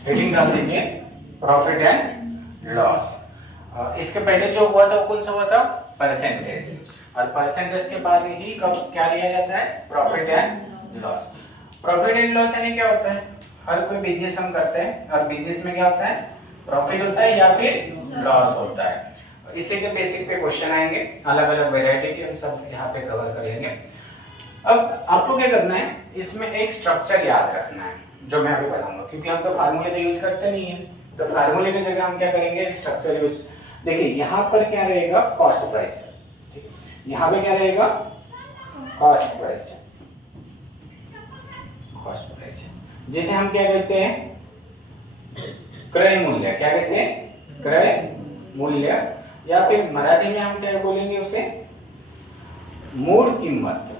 Heading डाल दीजिए profit and loss. इसके पहले जो हुआ था वो कौन सा हुआ था, परसेंटेज, और परसेंटेज के बाद ही कब क्या लिया जाता है, profit and loss. Profit and loss यानी क्या होता है, हर कोई बिजनेस हम करते हैं और बिजनेस में क्या होता है, प्रॉफिट होता है या फिर लॉस होता है। इसी के बेसिक पे क्वेश्चन आएंगे, अलग अलग वैरायटी के, हम सब यहाँ पे कवर करेंगे। अब आपको क्या करना है, इसमें एक स्ट्रक्चर याद रखना है जो मैं अभी बताऊंगा, क्योंकि हम तो फार्मूले तो यूज करते नहीं है, तो फार्मूले की जगह हम क्या करेंगे, एक स्ट्रक्चर यूज। देखिए यहाँ पर क्या रहेगा, कॉस्ट प्राइस, ठीक है, यहाँ पे क्या रहेगा, कॉस्ट प्राइस, कॉस्ट प्राइस, जिसे हम क्या कहते हैं, क्रय मूल्य। क्या कहते हैं, क्रय मूल्य, या फिर मराठी में हम क्या बोलेंगे उसे, मूल कीमत,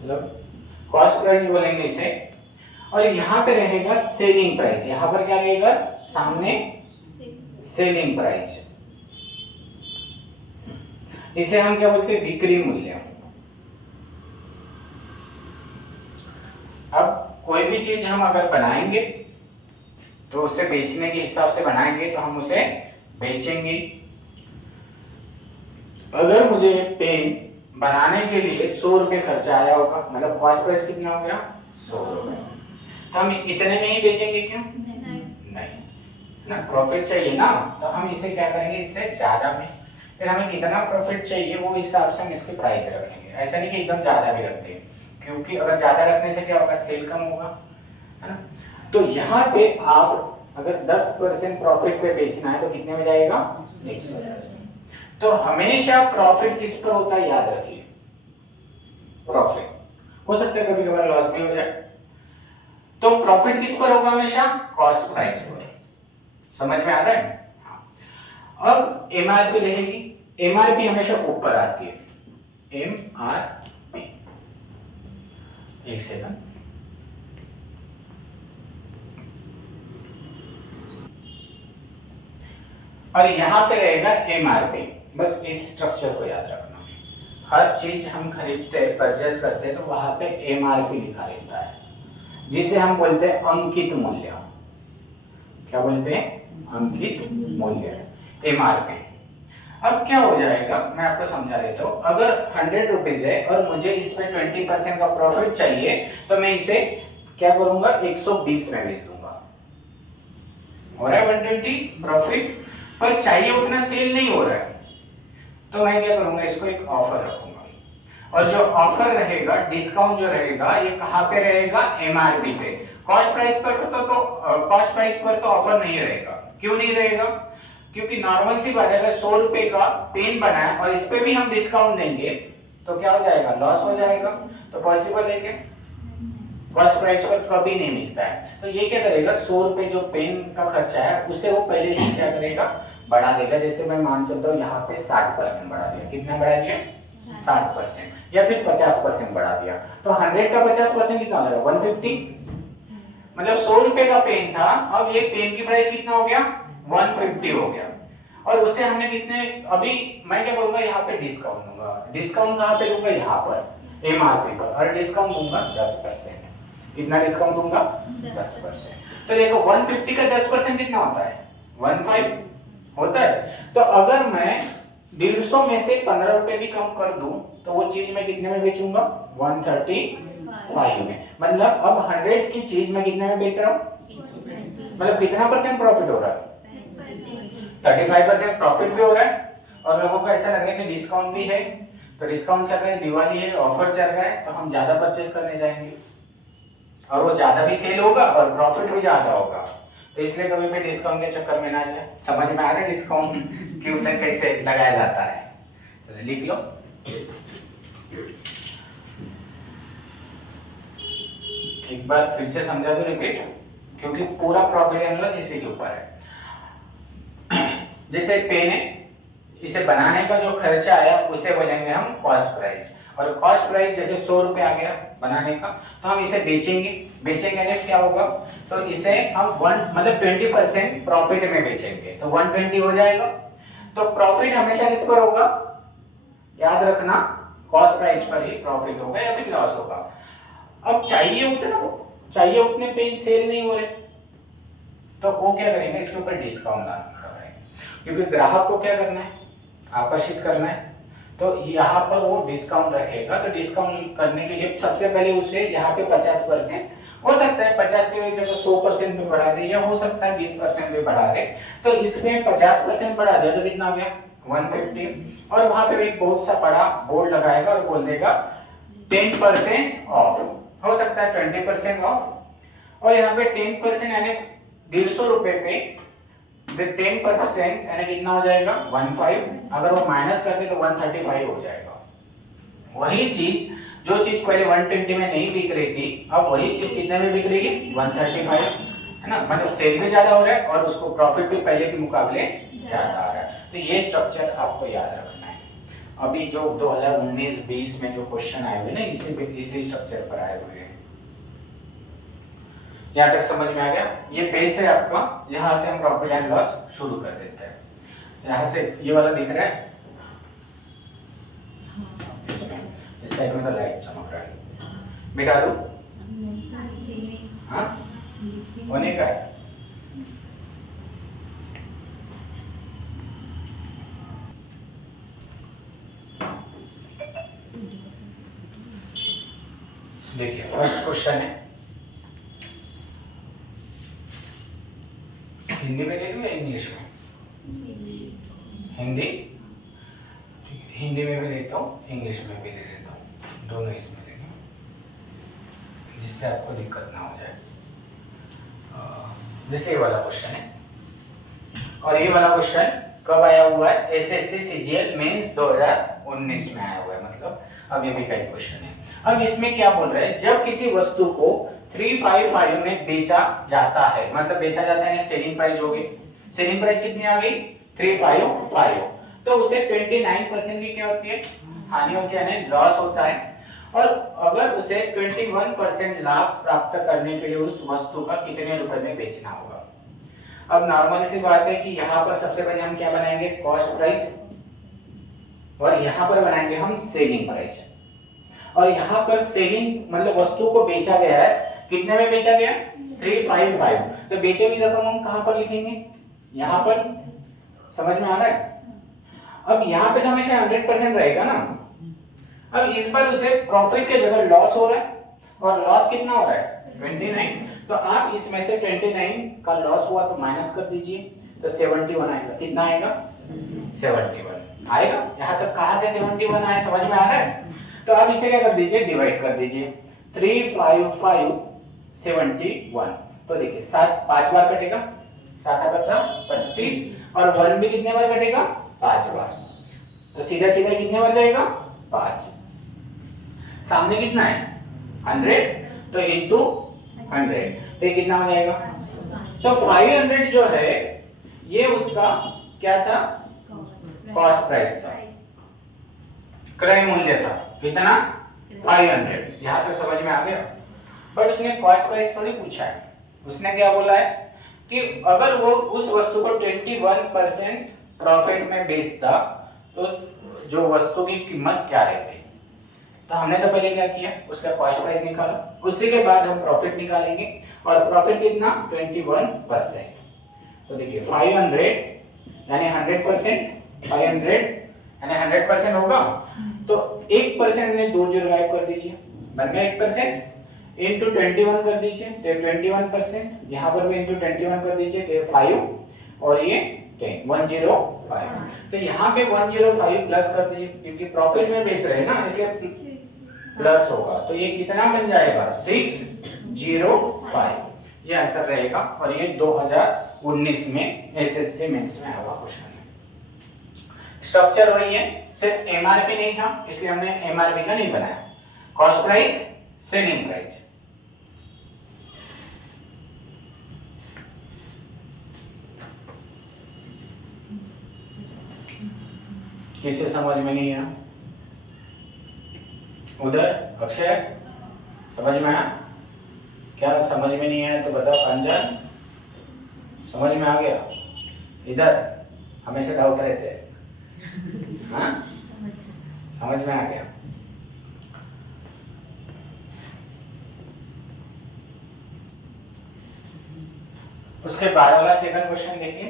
मतलब कॉस्ट प्राइस बोलेंगे इसे। और यहाँ पे रहेगा सेलिंग प्राइस, यहाँ पर क्या रहेगा, सामने सेलिंग प्राइस, इसे हम क्या बोलते हैं, बिक्री मूल्य। अब कोई भी चीज हम अगर बनाएंगे तो उसे बेचने के हिसाब से बनाएंगे, तो हम उसे बेचेंगे। अगर मुझे पेन बनाने के लिए 100 रुपए खर्चा आया होगा, मतलब कॉस्ट प्राइस कितना हो गया, 100 रुपए, तो हम इतने में ही बेचेंगे क्या, नहीं ना, प्रॉफिट चाहिए ना, तो हम इसे क्या करेंगे, इससे ज्यादा में। फिर हमें कितना प्रॉफिट चाहिए वो हिसाब से हम इसकी प्राइस रखेंगे, ऐसा नहीं कि एकदम ज्यादा भी रख दें, क्योंकि अगर ज्यादा रखने से क्या होगा, सेल कम होगा, है ना। तो यहाँ पे आप अगर 10% प्रॉफिट पे बेचना है तो कितने में जाएगा, 110। तो हमेशा प्रॉफिट किस पर होता है, याद रखिए, प्रॉफिट। हो सकता है कभी कभार लॉस भी हो जाए, तो प्रॉफिट किस पर होगा, हमेशा कॉस्ट प्राइस पर। समझ में आ रहा है, हाँ। अब एमआरपी रहेगी, एमआरपी हमेशा ऊपर आती है, एमआरपी, एक सेकंड, और यहां पे रहेगा एमआरपी। बस इस स्ट्रक्चर को याद रखना, हर चीज हम खरीदते परचेस करते हैं तो वहां पे एमआरपी लिखा रहता है, जिसे हम बोलते हैं अंकित मूल्य। क्या बोलते हैं, अंकित मूल्य, एमआरपी। अब क्या हो जाएगा, मैं आपको समझा देता हूं। अगर 100 रुपीज है और मुझे इस पे 20% का प्रॉफिट चाहिए, तो मैं इसे क्या करूंगा, 120 में बेच दूंगा। हो रहा है 120 प्रॉफिट, पर चाहिए उतना सेल नहीं हो रहा है, तो मैं क्या करूंगा, इसको एक ऑफर रखूंगा। और जो ऑफर रहेगा, डिस्काउंट जो रहेगा, ये कहां पे रहेगा, एमआरपी पे। कॉस्ट प्राइस पर तो कॉस्ट प्राइस पर तो ऑफर नहीं रहेगा। क्यों नहीं रहेगा, क्योंकि नॉर्मल सी बात है, अगर 100 रुपए का पेन बना है और इस पे भी हम डिस्काउंट देंगे तो क्या हो जाएगा, लॉस हो जाएगा। तो पॉसिबल है क्या, कॉस्ट प्राइस पर कभी नहीं मिलता है। तो ये क्या करेगा, 100 रुपए जो पेन का खर्चा है उसे वो पहले ही क्या करेगा, बढ़ा देगा। जैसे मैं मान चलता हूँ यहाँ पे 60% बढ़ा दिया, कितना बढ़ा दिया, 60%, या फिर 50% बढ़ा दिया, तो 100 का 50% कितना हो जाएगा, 150। मतलब 100 रुपए का पेन था, अब ये पेन की प्राइस कितना हो गया, 150 हो गया। और उसे हमने कितने, अभी मैं क्या करूंगा, यहाँ पे डिस्काउंट दूंगा। डिस्काउंट कहाँ पे दूंगा, यहाँ पर एमआरपी पर, और डिस्काउंट दूंगा 10%। कितना डिस्काउंट दूंगा, 10%। तो देखो 150 का 10% कितना होता है, 15 होता है। तो अगर मैं 150 में से 15 रुपए भी कम कर दूं, तो वो चीज मैं कितने में बेचूंगा, 135 में। मतलब अब 100 की चीज मैं कितने में बेच रहा हूँ, मतलब कितना परसेंट प्रॉफिट हो रहा है, 35% प्रॉफिट भी हो रहा है। और लोगों को ऐसा लग रहा है कि डिस्काउंट भी है, तो डिस्काउंट चल रहा है, दिवाली है, ऑफर चल रहा है, तो हम ज्यादा परचेस करने जाएंगे और वो ज्यादा भी सेल होगा और प्रॉफिट भी ज्यादा होगा। तो इसलिए कभी भी डिस्काउंट के चक्कर में ना जाए। समझ में आ रहा है डिस्काउंट के ऊपर कैसे लगाया जाता है, चलो लिख लो। एक बार फिर से समझा दो, रिपीट, क्योंकि पूरा प्रॉफिट एंड लॉस इसी के ऊपर है। जैसे पेन है, इसे बनाने का जो खर्चा आया उसे बोलेंगे हम कॉस्ट प्राइस। और कॉस्ट प्राइस जैसे 100 रुपए आ गया बनाने का, तो हम इसे बेचेंगे। बेचेंगे ना, क्या होगा, तो इसे हम 20% प्रॉफिट में बेचेंगे, तो 120 हो जाएगा। तो प्रॉफिट हमेशा किस पर होगा, याद रखना, कॉस्ट प्राइस पर ही प्रॉफिट होगा या फिर लॉस होगा। अब चाहिए उतना चाहिए उतने पेज सेल नहीं हो रहे, तो वो क्या करेंगे, इसके ऊपर डिस्काउंट डालना पड़ेगा, क्योंकि ग्राहक को क्या करना है, आकर्षित करना है। तो यहाँ पर वो डिस्काउंट रखेगा, तो डिस्काउंट करने के लिए सबसे पहले उसे यहाँ पे 50%, हो सकता है 50 की जगह 100% भी बढ़ा दे, या हो सकता है 20% भी बढ़ा दे। तो इसमें 50% बढ़ा दिया तो कितना हो गया 150, और वहां पे एक बहुत सा बड़ा बोर्ड लगाएगा और बोल देगा 10% ऑफ, हो सकता है 20% ऑफ, और यहाँ पे 10% यानी 150 रुपए पे 10% यानी कितना हो जाएगा 15, अगर वो माइनस कर दे तो 135 हो जाएगा। वही चीज जो चीज पहले 120 में नहीं बिक रही थी, अब वही चीज कितने में बिक रही है 135, है ना, मतलब सेल भी ज्यादा हो रहा है और उसको प्रॉफिट भी पहले के मुकाबले ज्यादा आ रहा है। तो ये स्ट्रक्चर आपको याद रखना है। अभी जो 2019-20 में जो क्वेश्चन आए हुए ना, इसी स्ट्रक्चर पर आए हुए हैं। यहाँ तक समझ में आ गया? ये बेस है आपका, यहाँ से हम प्रॉफिट एंड लॉस शुरू कर देते हैं। यहाँ से ये वाला दिख रहा है, इस साइड में तो लाइट चमक रहा है, मिटा दूं? हाँ, होने का है। देखिए फर्स्ट क्वेश्चन है, हिंदी में ले लूं या इंग्लिश में? हिंदी, हिंदी में भी लेता हूँ, इंग्लिश में भी ले लेता हूँ, दोनों इसमें लेंगे जिससे आपको दिक्कत ना हो जाए। जैसे ये वाला क्वेश्चन है, और ये वाला क्वेश्चन कब आया हुआ है, एसएससी सीजीएल मेंस 2019 में आया हुआ है, मतलब अब ये भी का क्वेश्चन है। अब इसमें क्या बोल रहे हैं, जब किसी वस्तु को 355 में बेचा जाता है, मतलब बेचा जाता है सेलिंग प्राइस होगी, सेलिंग प्राइस कितनी आ गई 355, तो उसे 29% की क्या होती है, हानि होती है, यानी लॉस होता है। और अगर उसे 21% लाभ प्राप्त करने के लिए उस वस्तु का कितने रुपए में बेचना होगा। अब नॉर्मल सी बात है कि यहाँ पर सबसे पहले हम क्या बनाएंगे, कॉस्ट प्राइस, और यहाँ पर बनाएंगे हम सेलिंग प्राइस। और यहाँ पर सेलिंग मतलब वस्तु को बेचा गया है, कितने में बेचा गया 355, तो बेचे हुई रकम हम कहाँ पर लिखेंगे, यहाँ पर, समझ में आ रहा है? अब यहाँ पे तो हमेशा 100% रहेगा ना। अब इस पर उसे प्रॉफिट के जगह लॉस हो रहा है, और लॉस कितना हो रहा है 29, तो आप इसमें से 29 का लॉस हुआ तो माइनस कर दीजिए, तो 71 आएगा, कितना आएगा 71 आएगा। यहाँ तक कहाँ से 71 आया, समझ में आ रहा है? तो आप इसे क्या कर दीजिए, डिवाइड कर दीजिए, 355 71, तो देखिए 7 5 बार कटेगा, 7 बचा 35, और 1 भी कितने बार कटेगा 5 बार, तो सीधा सीधा कितने बार जाएगा 5, सामने कितना है 100, तो इनटू 100, तो ये कितना हो जाएगा, तो 500 जो है ये उसका क्या था, कॉस्ट प्राइस था, क्रय मूल्य था, कितना 500, यहाँ तक समझ में आ गया। बट उसने कॉस्ट प्राइस थोड़ी पूछा है, उसने क्या बोला है कि अगर वो उस वस्तु को 21% प्रॉफिट में बेचता तो जो वस्तु की कीमत क्या रहती। तो हमने तो पहले क्या किया, उसका कॉस्ट प्राइस निकाला, उसी के बाद हम प्रॉफिट निकालेंगे, और प्रॉफिट कितना 21%, तो देखिए 500 यानी 100%, 500 यानी 100% होगा, तो 1% में 2 जीरो गायब कर दीजिए, बन गया 1%, इनटू 21 कर दीजिए तो 21%, यहाँ पर भी इनटू 21 कर दीजिए तो 5, और ये 105, तो यहाँ पे 105 प्लस कर दीजिए, क्योंकि प्रॉफिट में बेच रहे हैं ना, इसलिए प्लस होगा, तो ये कितना बन जाएगा 605, ये आंसर रहेगा। और ये 2019 में एसएससी मेंस में आया हुआ क्वेश्चन है। स्ट्रक्चर वही है, सिर्फ एमआरपी नहीं था इसलिए हमने एमआरपी का नहीं बनाया, कॉस्ट प्राइस, सेलिंग प्राइस। किसे समझ में नहीं आया, उधर अक्षय समझ में आया, क्या समझ में नहीं आया तो बताओ, अंजन समझ में आ गया, इधर हमेशा डाउट रहते हैं, हाँ समझ में आ गया। उसके बाद वाला सेकंड क्वेश्चन देखिए।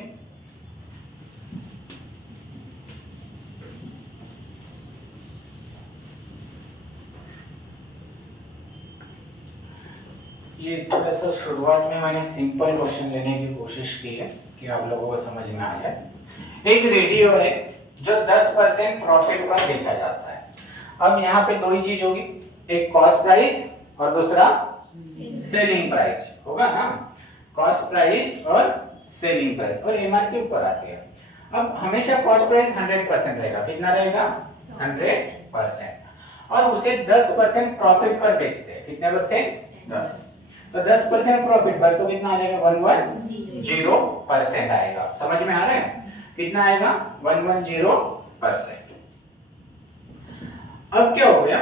ये थोड़ा सा शुरुआत में मैंने सिंपल क्वेश्चन लेने की कोशिश की है कि आप लोगों को समझ में आ जाए। एक रेडियो है जो 10% प्रॉफिट पर बेचा जाता है। अब यहाँ पे दो ही चीज होगी, एक कॉस्ट प्राइस और दूसरा सेलिंग प्राइस होगा ना। कॉस्ट प्राइस और सेलिंग प्राइस और एमआरपी ऊपर आती है। अब हमेशा कॉस्ट प्राइस 100% रहेगा। कितना रहेगा? 100%। और उसे 10% प्रॉफिट पर बेचते हैं। कितने परसेंट? 10। तो 10% प्रॉफिट पर तो कितना आ जाएगा? 110% आएगा। समझ में आ रहा है? कितना आएगा? 110%। अब क्या हो गया,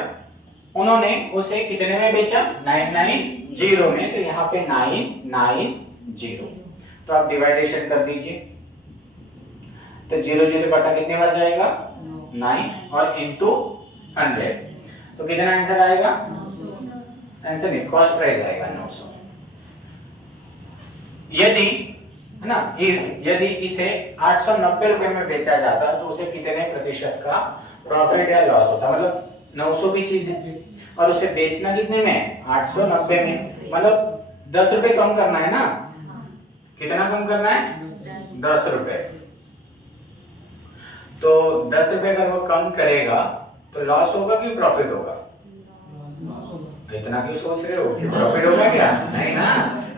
उन्होंने उसे कितने में बेचा? 990 में। तो यहाँ पे 990, तो आप डिवाइडेशन कर दीजिए। तो 0 बटा कितने बार जाएगा? 9 और इनटू 100, तो कितना आंसर आएगा? आंसर नहीं, कॉस्ट प्राइस आएगा 900। यदि है ना, यदि इसे 890 रुपए में बेचा जाता तो उसे कितने प्रतिशत का प्रॉफिट या लॉस होता? मतलब 900 की चीज है और उसे बेचना कितने में? 890 में। मतलब 10 रुपए कम करना है ना। कितना कम करना है? 10 रुपए। तो 10 रुपए अगर वो कम करेगा तो लॉस होगा कि प्रॉफिट होगा? इतना क्यों सोच रहे हो कि प्रॉफिट होगा? क्या नहीं ना,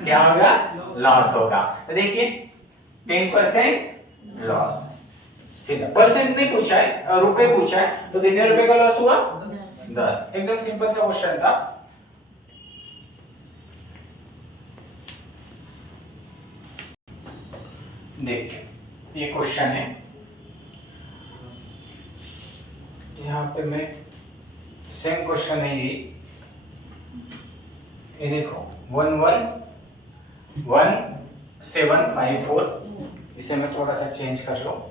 क्या होगा? लॉस होगा। तो देखिए 10% लॉस। सीधा परसेंट नहीं पूछा है, रुपए पूछा है, तो कितने रुपए का लॉस हुआ? 10। एकदम सिंपल सा क्वेश्चन था। देखिए ये क्वेश्चन है, यहाँ पे मैं सेम क्वेश्चन है ये देखो 11754। इसे मैं थोड़ा सा चेंज कर लो,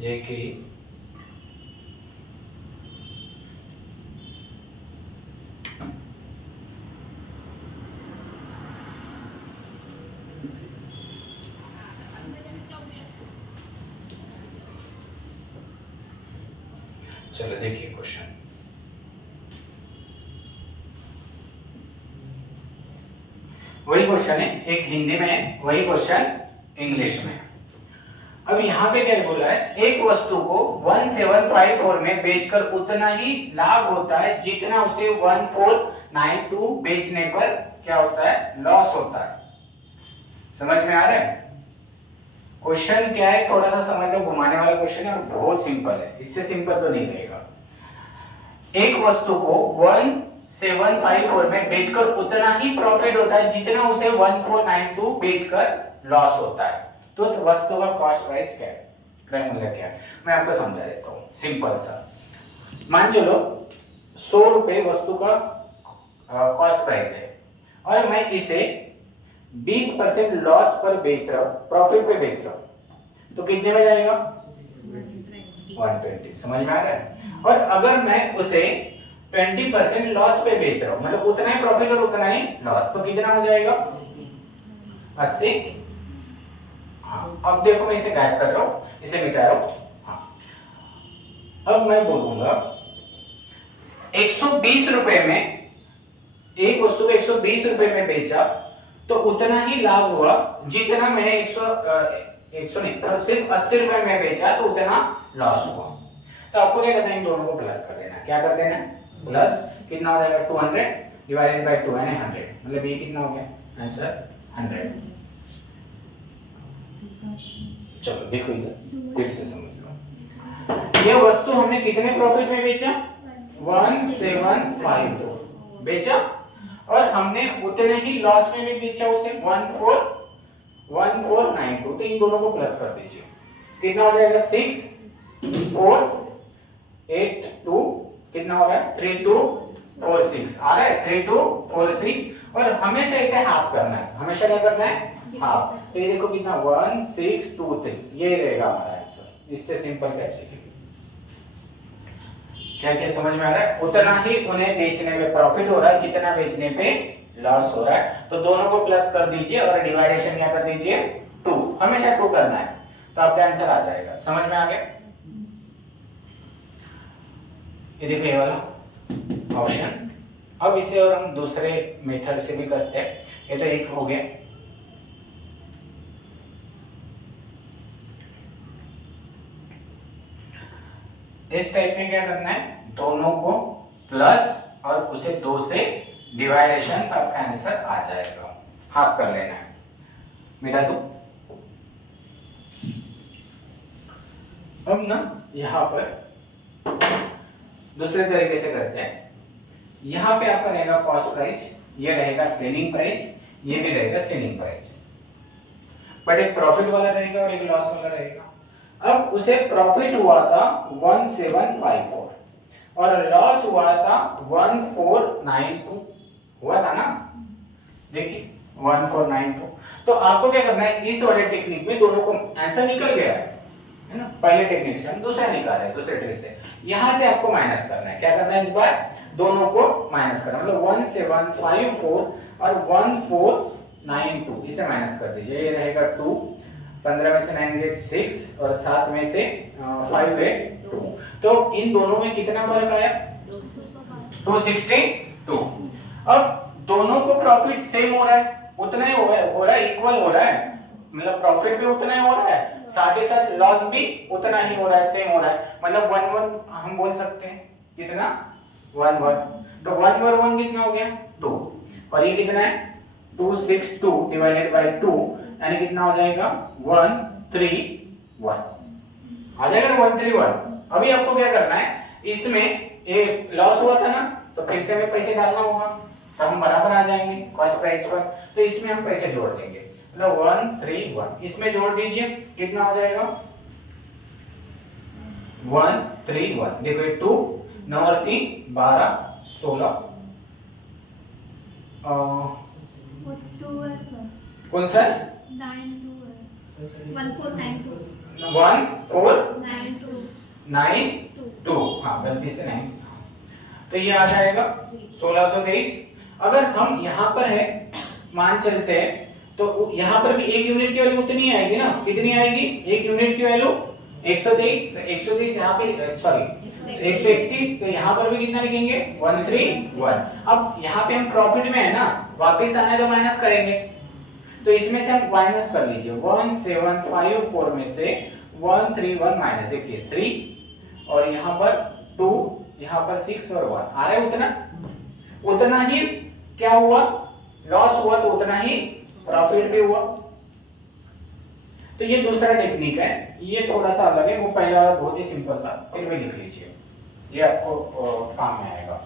ये कि चलो देखिए क्वेश्चन। वही क्वेश्चन है, एक हिंदी में है, वही क्वेश्चन इंग्लिश में। अब यहाँ पे क्या बोला है, एक वस्तु को 1754 में बेचकर उतना ही लाभ होता है जितना उसे 1492 बेचने पर क्या होता है? लॉस होता है। समझ में आ रहा है? क्वेश्चन क्या है, थोड़ा सा समझ लो, घुमाने वाला क्वेश्चन है और बहुत सिंपल है, इससे सिंपल तो नहीं रहेगा। एक वस्तु को 1754 में बेचकर उतना ही प्रॉफिट होता है जितना उसे 1492 बेचकर लॉस होता है। तो उस वस्तु का कॉस्ट प्राइस क्या है? क्रय मूल्य क्या है? मैं आपको समझा देता हूँ सिंपल सा। मान चलो 100 रुपए वस्तु का कॉस्ट प्राइस है और मैं इसे 20% लॉस पर बेच रहा हूँ, प्रॉफिट पे बेच रहा हूँ, तो कितने में जाएगा? 120। समझ में आ रहा है? और अगर मैं उसे 20% लॉस पे बेच रहा हूँ, मतलब उतना ही प्रॉफिट और उतना ही लॉस, तो कितना हो जाएगा? 80। हाँ, अब देखो मैं इसे गायब कर रहा हूँ, इसे मिटा रहा हूँ। हाँ, अब मैं बोलूंगा 120 रुपए में, एक वस्तु को 120 रुपए में बेचा तो उतना ही लाभ हुआ जितना मैंने 100 नहीं, सिर्फ 80 रुपए में बेचा तो उतना लॉस हुआ। तो आपको क्या करना है, इन दोनों को प्लस कर देना। क्या कर देना? प्लस। कितना हो जाएगा? 200 डिवाइडेड बाय 2 यानी 100। मतलब ये कितना हो गया आंसर? 100। चलो देखो इधर फिर से समझ लो, ये वस्तु हमने कितने प्रॉफिट में बेचा? 1754 बेचा और हमने उतने ही लॉस में भी बेचा उसे 1492। तो इन दोनों को प्लस कर दीजिए। कितना हो जाएगा? 6482। कितना हो रहा है? 3246 आ रहा है, 3246। और हमेशा इसे हाफ करना है। हमेशा क्या करना है? हाफ। तो ये देखो कितना 1623, ये रहेगा हमारा आंसर। इससे सिंपल क्या चाहिए? क्या क्या समझ में आ रहा है? उतना ही उन्हें बेचने में प्रॉफिट हो रहा है जितना बेचने पे लॉस हो रहा है, तो दोनों को प्लस कर दीजिए और डिवाइडेशन क्या कर दीजिए 2, हमेशा 2 करना है, तो आपका आंसर आ जाएगा। समझ में आ गया? ये देखो ये वाला ऑप्शन। अब इसे और हम दूसरे मेथड से भी करते हैं। ये तो एक हो गया। इस टाइप में क्या करना है, दोनों को प्लस और उसे 2 से डिवाइडेशन, तो आपका आंसर आ जाएगा। हाफ कर लेना है, मिटा दो। अब ना यहाँ पर दूसरे तरीके से करते हैं। यहाँ पे आपका रहेगा कॉस्ट प्राइस, ये रहेगा सेलिंग प्राइस, ये भी रहेगा सेलिंग प्राइस, बट एक प्रॉफिट वाला रहेगा और एक लॉस वाला रहेगा। अब उसे प्रॉफिट हुआ था 1754 और लॉस हुआ था 1492, हुआ था ना, देखिए 1492। तो आपको क्या करना है, इस वाले टेक्निक में दोनों को आंसर निकल गया है ना, पहले टेक्निक से हम दूसरा निकाल रहे हैं, दूसरे ट्रिक से। यहां से आपको माइनस करना है, क्या करना है इस बार, दोनों को माइनस करना, मतलब 1754 और 1492 इसे माइनस कर दीजिए, ये रहेगा 2, 15 में से 9 गए 6 और 7 में से 5 है 2, तो इन दोनों में कितना फर्क आया, 262। अब दोनों को प्रॉफिट सेम हो रहा है, उतना ही हो रहा है, इक्वल हो रहा है, मतलब प्रॉफिट भी उतना ही हो रहा है, साथ ही साथ लॉस भी उतना ही हो रहा है, सेम हो रहा है, मतलब 1 हम बोल सकते हैं, कितना 1 तो 1 और 1 कितना हो गया 2, और ये कितना है 262 डिवाइडेड बाय 2, यानी कितना हो जाएगा 131 आ जाएगा 131। अभी आपको क्या करना है, इसमें ये लॉस हुआ था ना, तो फिर से हमें पैसे डालना होगा, तो हम बराबर आ जाएंगे कॉस्ट प्राइस पर, तो इसमें हम पैसे जोड़ देंगे, मतलब 131 इसमें जोड़ दीजिए, कितना हो जाएगा 131। देखो ये 2 9 और 3 12 16 कौन सा 1492, हाँ गलती से 9, तो ये आ जाएगा 1623। अगर हम यहाँ पर है मान चलते हैं, तो यहाँ पर भी 1 यूनिट की वैल्यू उतनी आएगी ना, कितनी आएगी 1 यूनिट की वैल्यू 123, 123 यहाँ पे सॉरी 131, तो यहाँ पर भी कितना लिखेंगे 131। अब यहाँ पे हम प्रॉफिट में है ना, वापस आना है तो माइनस करेंगे, तो इसमें से हम माइनस कर लीजिए, 1754 में से 131 माइनस, देखिए 3 और यहाँ पर 2, यहाँ पर 6 और 1 आ रहा है, उतना ही क्या हुआ लॉस हुआ, तो उतना ही प्रॉफिट भी हुआ। तो ये दूसरा टेक्निक है, ये थोड़ा सा अलग है, वो पहले वाला बहुत ही सिंपल था, फिर भी लिख लीजिए, ये आपको काम में आएगा।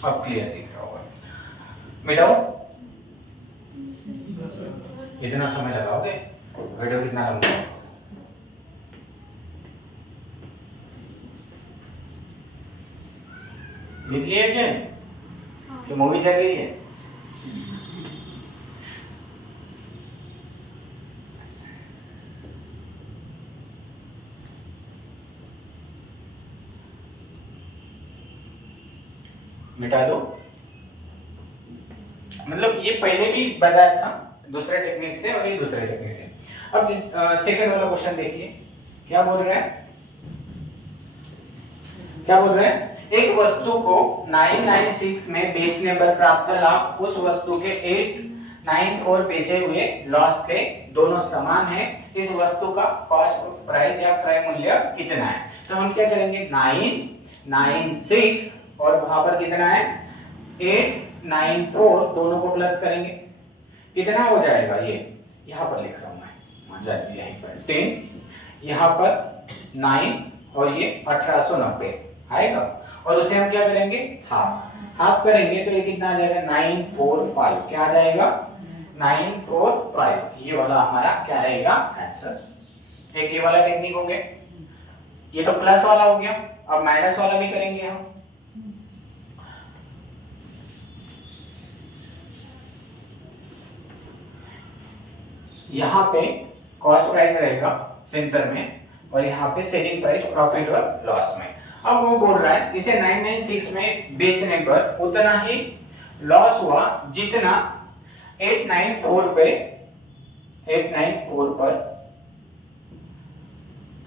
अब क्लियर दिख रहा होगा, मिटाओ, इतना समय लगाओगे, वीडियो कितना लंबा है, लिख लिया क्या कि मूवी चल रही है? मिटा दो, मतलब ये पहले भी बताया था दूसरे टेक्निक से और ये दूसरे टेक्निक से। अब सेकंड वाला क्वेश्चन देखिए, क्या बोल रहा है, क्या बोल रहा है, एक वस्तु को 996 में बेचने पर प्राप्त लाभ उस वस्तु के 894 बेचे हुए लॉस के दोनों समान है, इस वस्तु का कॉस्ट प्राइस या क्रय मूल्य कितना है? तो हम क्या करेंगे, 996 और वहां पर कितना है 894, दोनों को प्लस करेंगे, कितना हो जाएगा, ये यहाँ पर लिख रहा हूं मैं, मजा यहीं पर 10, यहाँ पर 9 और ये 1890 आएगा, और उसे हम क्या करेंगे हाफ करेंगे, तो ये कितना आ जाएगा 945, क्या आ जाएगा 945 ये वाला हमारा क्या रहेगा आंसर। एक ये वाला टेक्निक हो गया, ये तो प्लस वाला हो गया, अब माइनस वाला भी करेंगे हम। यहाँ पे कॉस्ट प्राइस रहेगा सेंटर में और यहाँ पे सेलिंग प्राइस प्रॉफिट और लॉस में। अब वो बोल रहा है इसे 996 में बेचने पर उतना ही लॉस हुआ जितना 894 पर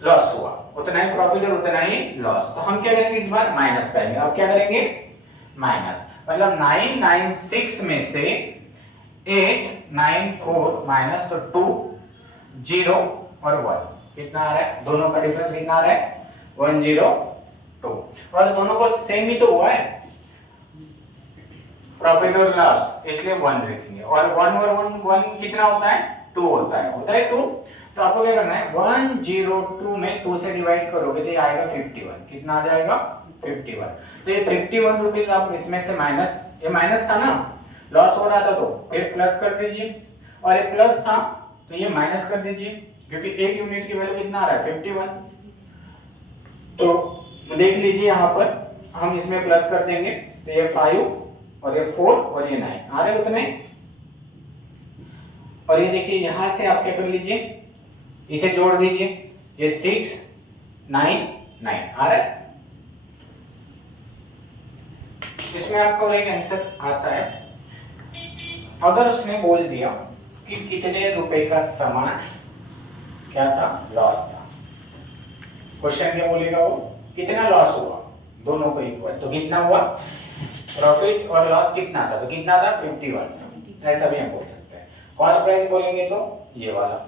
लॉस हुआ, उतना ही प्रॉफिट और उतना ही लॉस। तो हम क्या करेंगे इस बार माइनस करेंगे। अब क्या करेंगे माइनस, मतलब 996 में से 894 माइनस तो 2 0 और 1 कितना आ रहा है, दोनों का डिफरेंस कितना आ रहा है 102 और दोनों को सेम ही तो हुआ है प्रॉफिट और लॉस, इसलिए 1 लिखेंगे। और 1 और 1 कितना होता है 2 होता है 2। तो आपको क्या करना है 102 में 2 से डिवाइड करोगे तो ये आएगा 51, कितना आ जाएगा 51। तो ये 51 रुपीस आप इसमें से माइनस, ये माइनस था ना, लॉस हो रहा था तो फिर प्लस कर दीजिए, और ये प्लस था तो ये माइनस कर दीजिए क्योंकि एक यूनिट की वैल्यू कितना आ रहा है 51। तो देख लीजिए यहाँ पर हम इसमें प्लस कर देंगे तो ये 5 और ये 4 और ये 9 आ रहे उतने। और ये देखिए यहाँ से आप क्या कर लीजिए इसे जोड़ दीजिए, ये 6 9 9 आ रहा है। इसमें आपको एक आंसर आता है अगर उसने बोल दिया कि कितने रुपए का सामान क्या था लॉस था। क्वेश्चन क्या बोलेगा वो कितना लॉस हुआ, दोनों को इक्वल, तो कितना हुआ प्रॉफिट और लॉस कितना था, तो कितना था 51। ऐसा भी हम बोल सकते हैं। कॉस्ट प्राइस बोलेंगे तो ये वाला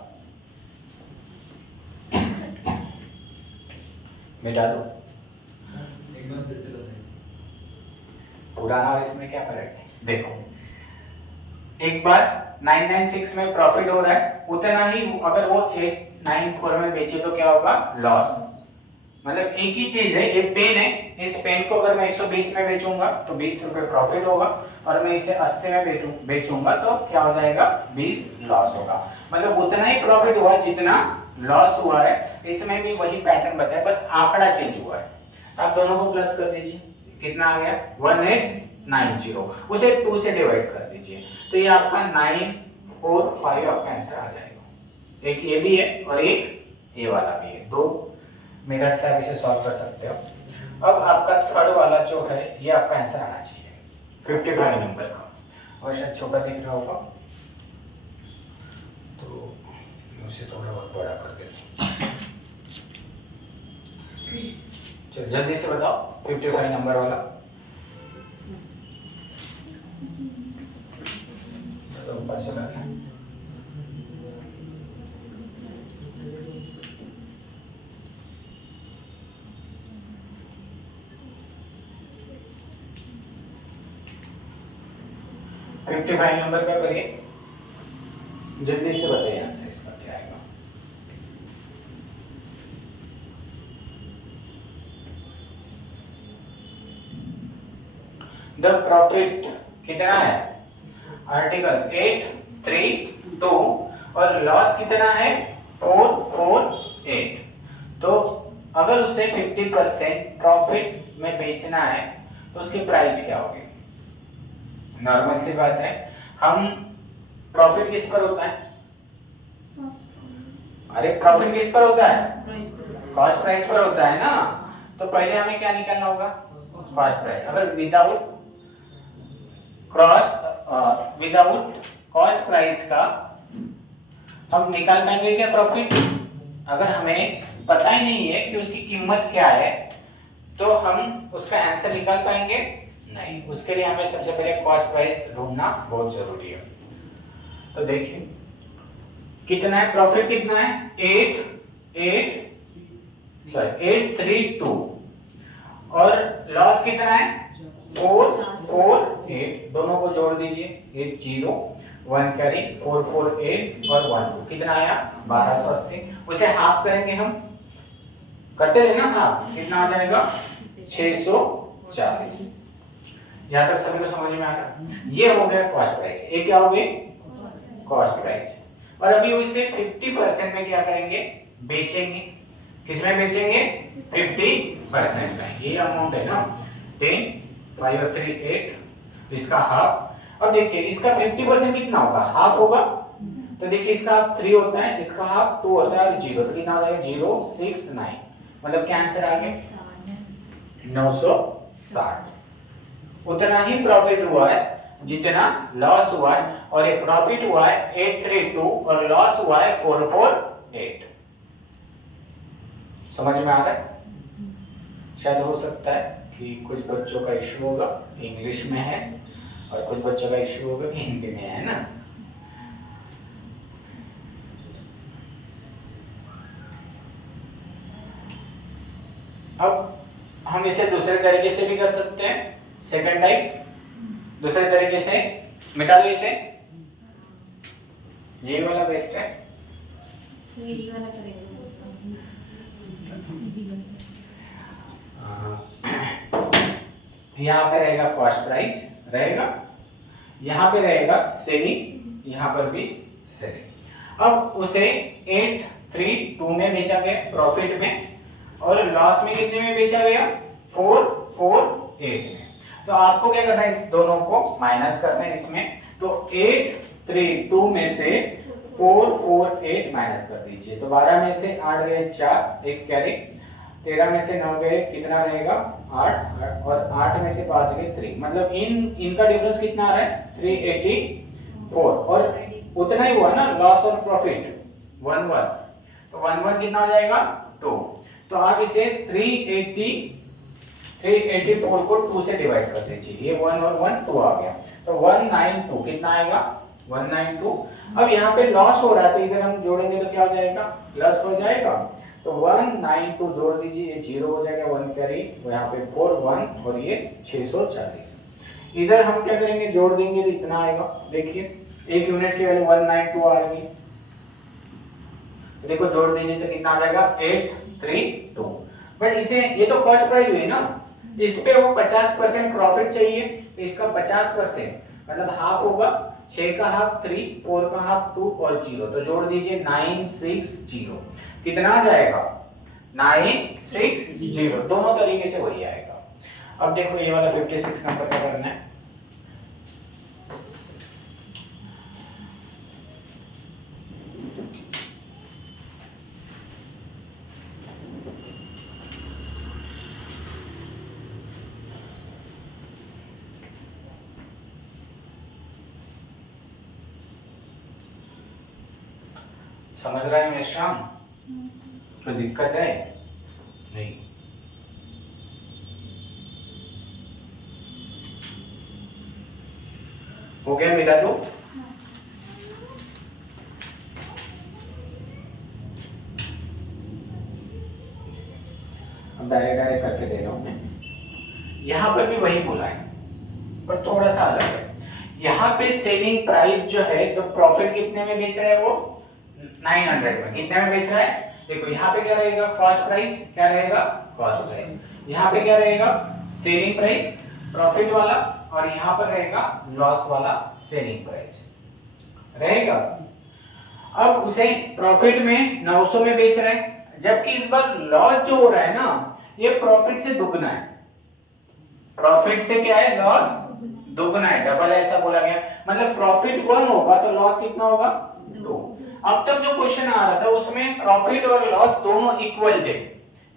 मिटा दो, एक बार फिर से बताइए। पुराना और इसमें क्या फर्क है। देखो एक बार 996 में प्रॉफिट हो रहा है उतना ही अगर वो 894 में बेचे तो क्या होगा लॉस। मतलब एक ही चीज है, ये पेन है, इस पेन को अगर मैं 120 में बेचूंगा तो 20 रुपए प्रॉफिट होगा और मैं इसे 80 में बेचूंगा तो क्या हो जाएगा 20 लॉस होगा। मतलब उतना ही प्रॉफिट हुआ जितना लॉस हुआ है। इसमें भी वही पैटर्न बताया, बस आंकड़ा चेंज हुआ है। आप दोनों को प्लस कर दीजिए, कितना आ गया 1890, उसे 2 से डिवाइड कर दीजिए तो ये आपका 945 आपका आंसर आ जाएगा। एक ये भी है और एक ये वाला भी है। 2 मिनट से आप इसे सॉल्व कर सकते हो। अब आपका थर्ड वाला जो है ये आपका आंसर आना चाहिए 55 नंबर का, और शायद छोटा दिख रहा होगा तो उसे थोड़ा बहुत बड़ा कर देता हूं। चलो जल्दी से बताओ 55 नंबर वाला। तो ऊपर से लगा फिफ्टी 55 नंबर का करिए, जल्दी से बताइए आंसर इसका क्या आएगा। द प्रॉफिट कितना है आर्टिकल 832 और लॉस कितना है 448। तो अगर उसे 50% प्रॉफिट में बेचना है तो उसकी प्राइस क्या होगी। नॉर्मल सी बात है, हम प्रॉफिट किस पर होता है, अरे प्रॉफिट किस पर होता है कॉस्ट प्राइस पर होता है ना। तो पहले हमें क्या निकालना होगा कॉस्ट प्राइस। अगर विदाउट कॉस्ट प्राइस का हम निकाल पाएंगे क्या प्रॉफिट। अगर हमें पता ही नहीं है कि उसकी कीमत क्या है तो हम उसका आंसर निकाल पाएंगे नहीं। उसके लिए हमें सबसे पहले कॉस्ट प्राइस ढूंढना बहुत जरूरी है। तो देखिए कितना है प्रॉफिट, कितना है 832 और लॉस कितना है 448। दोनों को जोड़ दीजिए 80 1 कैरी 448 और 1 कितना आया 1280। उसे हाफ करेंगे हम, करते हैं ना हाफ, कितना आ जाएगा 640। यहाँ तक सभी को समझ में आ रहा। ये हो गया कॉस्ट प्राइस। ये क्या हो गई कॉस्ट प्राइस, और अभी उसे 50% में क्या करेंगे, बेचेंगे। किसमें बेचेंगे, 50% में। ये अमाउंट है ना 10, 5 और 3 8, इसका हाफ। अब देखिए इसका 50% कितना होगा, हाफ होगा। तो देखिए इसका हाफ 3 होता है, इसका हाफ 2 होता है और 0, तो कितना हो जाएगा 0 6 9, मतलब क्या आंसर आ गया 960। उतना ही प्रॉफिट हुआ है जितना लॉस हुआ है, और ये प्रॉफिट हुआ है 832 और लॉस हुआ है 448। समझ में आ रहा है? शायद हो सकता है कि कुछ बच्चों का इश्यू होगा इंग्लिश में है और कुछ बच्चों का इश्यू होगा कि हिंदी में है ना। अब हम इसे दूसरे तरीके से भी कर सकते हैं। सेकंड टाइप दूसरे तरीके से मिटा दो इसे, ये वाला बेस्ट है। ये वाला करेंगे यहाँ पे रहेगा कॉस्ट प्राइस रहेगा, यहाँ पे रहेगा सेलिंग, यहाँ पर भी सेलिंग। अब उसे 832 में बेचा गया प्रॉफिट में, और लॉस में कितने में बेचा गया 448 में। तो आपको क्या करना है, इस दोनों को माइनस करना है इसमें। तो 832 में से 448 माइनस कर दीजिए, तो 12 में से 8 गए 4, एक कैरी, 13 में से 9 गए, कितना रहेगा 8, और 8 में से 5 गए 3, मतलब इनका डिफरेंस कितना आ रहा है 384, और उतना ही हुआ ना लॉस और प्रॉफिट 11, तो 11 कितना हो जाएगा 2। तो आप इसे 384 को 2 से डिवाइड कर दीजिए, ये 1 और 1 2 आ गया, तो 192 कितना आएगा 192। अब यहाँ पे लॉस हो रहा है तो इधर हम जोड़ेंगे तो क्या हो जाएगा प्लस हो जाएगा, तो 192 जोड़ दीजिए, ये 0 हो जाएगा, 1 कैरी, यहाँ पे 4 1 और ये 640। इधर हम क्या करेंगे, जोड़ देंगे तो इतना आएगा। देखिए एक यूनिट की वैल्यू 192 आ रही है, देखो जोड़ दीजिए तो कितना आ जाएगा 832। बट इसे ये तो कॉस्ट प्राइस हुई ना, इस पे वो 50% प्रॉफिट चाहिए, तो इसका 50% मतलब हाफ होगा, 6 का हाफ 3, 4 का हाफ 2 और 0, तो जोड़ दीजिए 960, कितना आ जाएगा 960, दोनों तरीके से वही आएगा। अब देखो ये वाला 56 नंबर का करना है। समझ रहा है मेश्राम? कोई दिक्कत है? नहीं। हो गया मिला दो? अब डायरेक्ट करके दे रहा हूं मैं। यहां पर भी वही बोला है पर थोड़ा सा अलग है। यहाँ पे सेलिंग प्राइस जो है तो प्रॉफिट कितने में बेच रहा है वो 900 में, कितने में बेच रहा है देखो, यहाँ पे क्या रहेगा कॉस्ट प्राइस, क्या रहेगा कॉस्ट प्राइस, यहाँ पे क्या रहेगा सेलिंग प्राइस प्रॉफिट वाला, और यहाँ पर रहेगा लॉस वाला सेलिंग प्राइस रहेगा। अब उसे प्रॉफिट में 900 में बेच रहा है, जबकि इस बार लॉस जो हो रहा है ना ये प्रॉफिट से दुगना है, प्रॉफिट से क्या है लॉस दुगना है, डबल ऐसा बोला गया, मतलब प्रॉफिट 1 होगा तो लॉस कितना होगा 2। अब तक जो क्वेश्चन आ रहा था उसमें प्रॉफिट और लॉस दोनों इक्वल थे,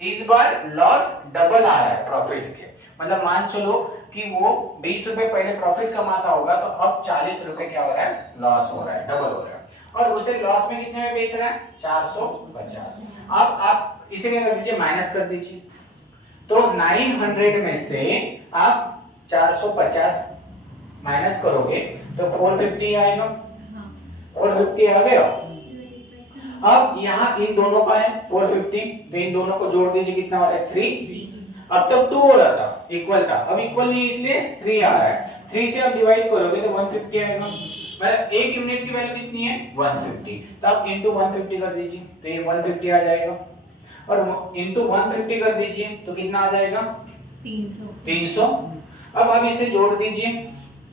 इस बार लॉस डबल आ रहा है प्रॉफिट के, मतलब मान चलो कि वो 20 रुपए पहले प्रॉफिट कमाता होगा तो अब 40 रुपए क्या हो रहा है लॉस हो रहा है, डबल हो रहा है, और उसे लॉस में कितने में बेच रहा है 450। अब आप इसे क्या कर दीजिए माइनस कर दीजिए, तो 900 में से आप 450 माइनस करोगे तो 450 आएगा, 450 आ गया। अब यहाँ इन दोनों का है 450, तो इन दोनों को जोड़ दीजिए, कितना हो रहा है 3। अब तक 2 हो रहा था इक्वल था, अब इक्वल नहीं इसलिए 3 आ रहा है, 3 से आप डिवाइड करोगे तो 150 आएगा, मतलब एक यूनिट की वैल्यू कितनी है 150, तो आप इनटू 150 कर दीजिए तो ये 150 आ जाएगा, और इनटू 150 कर दीजिए तो कितना आ जाएगा 300। अब आप इसे जोड़ दीजिए,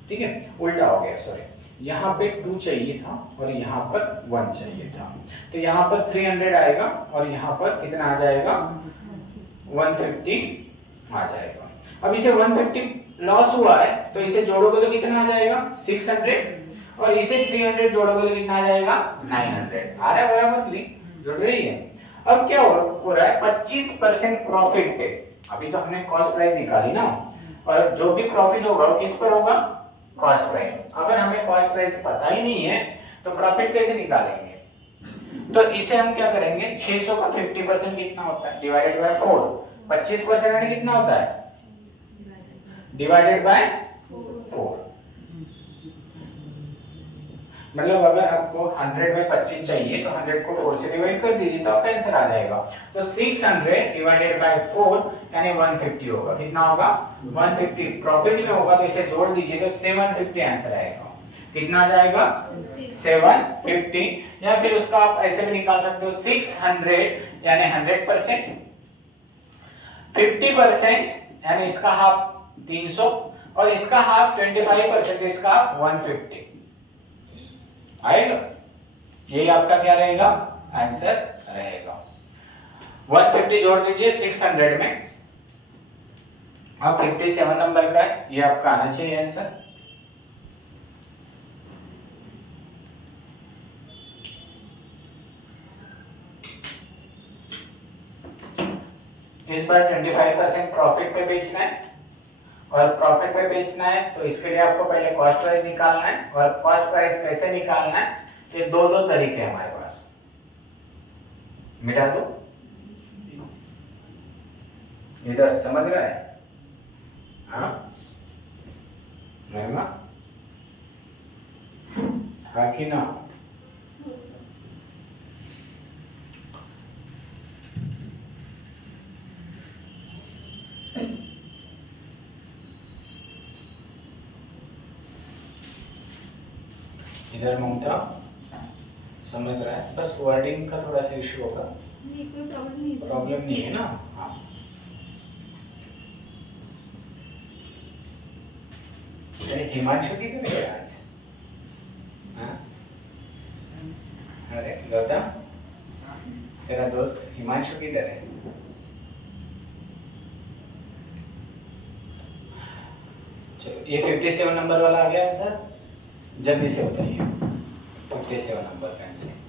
ठीक है उल्टा हो गया सॉरी, यहाँ पे 2 चाहिए था और यहाँ पर 1 चाहिए था, तो यहाँ पर 300 आएगा और यहाँ पर कितना आ जाएगा 150 आ जाएगा। अब इसे 150 लॉस हुआ है तो इसे जोड़ोगे तो कितना आ जाएगा 600 और इसे 300 जोड़ोगे तो कितना आ जाएगा 900। आ रहा है बराबर, जुड़ रही है। अब क्या हो रहा है 25% प्रॉफिट पे, अभी तो हमने कॉस्ट प्राइस निकाली ना, और जो भी प्रॉफिट होगा वो किस पर होगा, कॉस्ट प्राइस। अगर हमें कॉस्ट प्राइस पता ही नहीं है तो प्रॉफिट कैसे निकालेंगे, तो इसे हम क्या करेंगे 600 का 50% कितना होता है डिवाइडेड बाय 4, 25% यानी कितना होता है डिवाइडेड बाय 4। मतलब अगर आपको 100 में 25 चाहिए तो 100 को 4 से डिवाइड कर दीजिए तो आपका आंसर आ जाएगा। तो 600 डिवाइडेड बाय 4 यानी 150 होगा। कितना होगा 150, प्रॉफिट में होगा तो इसे जोड़ दीजिए तो 750 आंसर आएगा। कितना आ जाएगा 750, या फिर उसका आप ऐसे भी निकाल सकते हो 600 यानी 100%, 50% यानी इसका हाफ 300 और इसका हाफ 25% इसका 150 आएगा। यही आपका क्या रहेगा आंसर रहेगा। 150 जोड़ दीजिए 600 में, अब 57 नंबर का है, ये आपका आना चाहिए आंसर। इस बार 25% प्रॉफिट पे बेचना है और प्रॉफिट पे बेचना है तो इसके लिए आपको पहले कॉस्ट प्राइस निकालना है, और कॉस्ट प्राइस कैसे निकालना है ये दो तरीके हैं हमारे पास। मिटा दो इधर, समझ रहा है हाँ महिमा, हाँ कि ना। इधर ममता समझ रहा है, बस वर्डिंग का थोड़ा सा इशू होगा, नहीं कोई प्रॉब्लम नहीं है। प्रॉब्लम नहीं है ना। हाँ हिमांशु की तो है आज। हाँ अरे गौतम तेरा दोस्त हिमांशु किधर है? चलो ये 57 नंबर वाला आ गया आंसर, जल्दी से बताइए 57 नंबर का आंसर।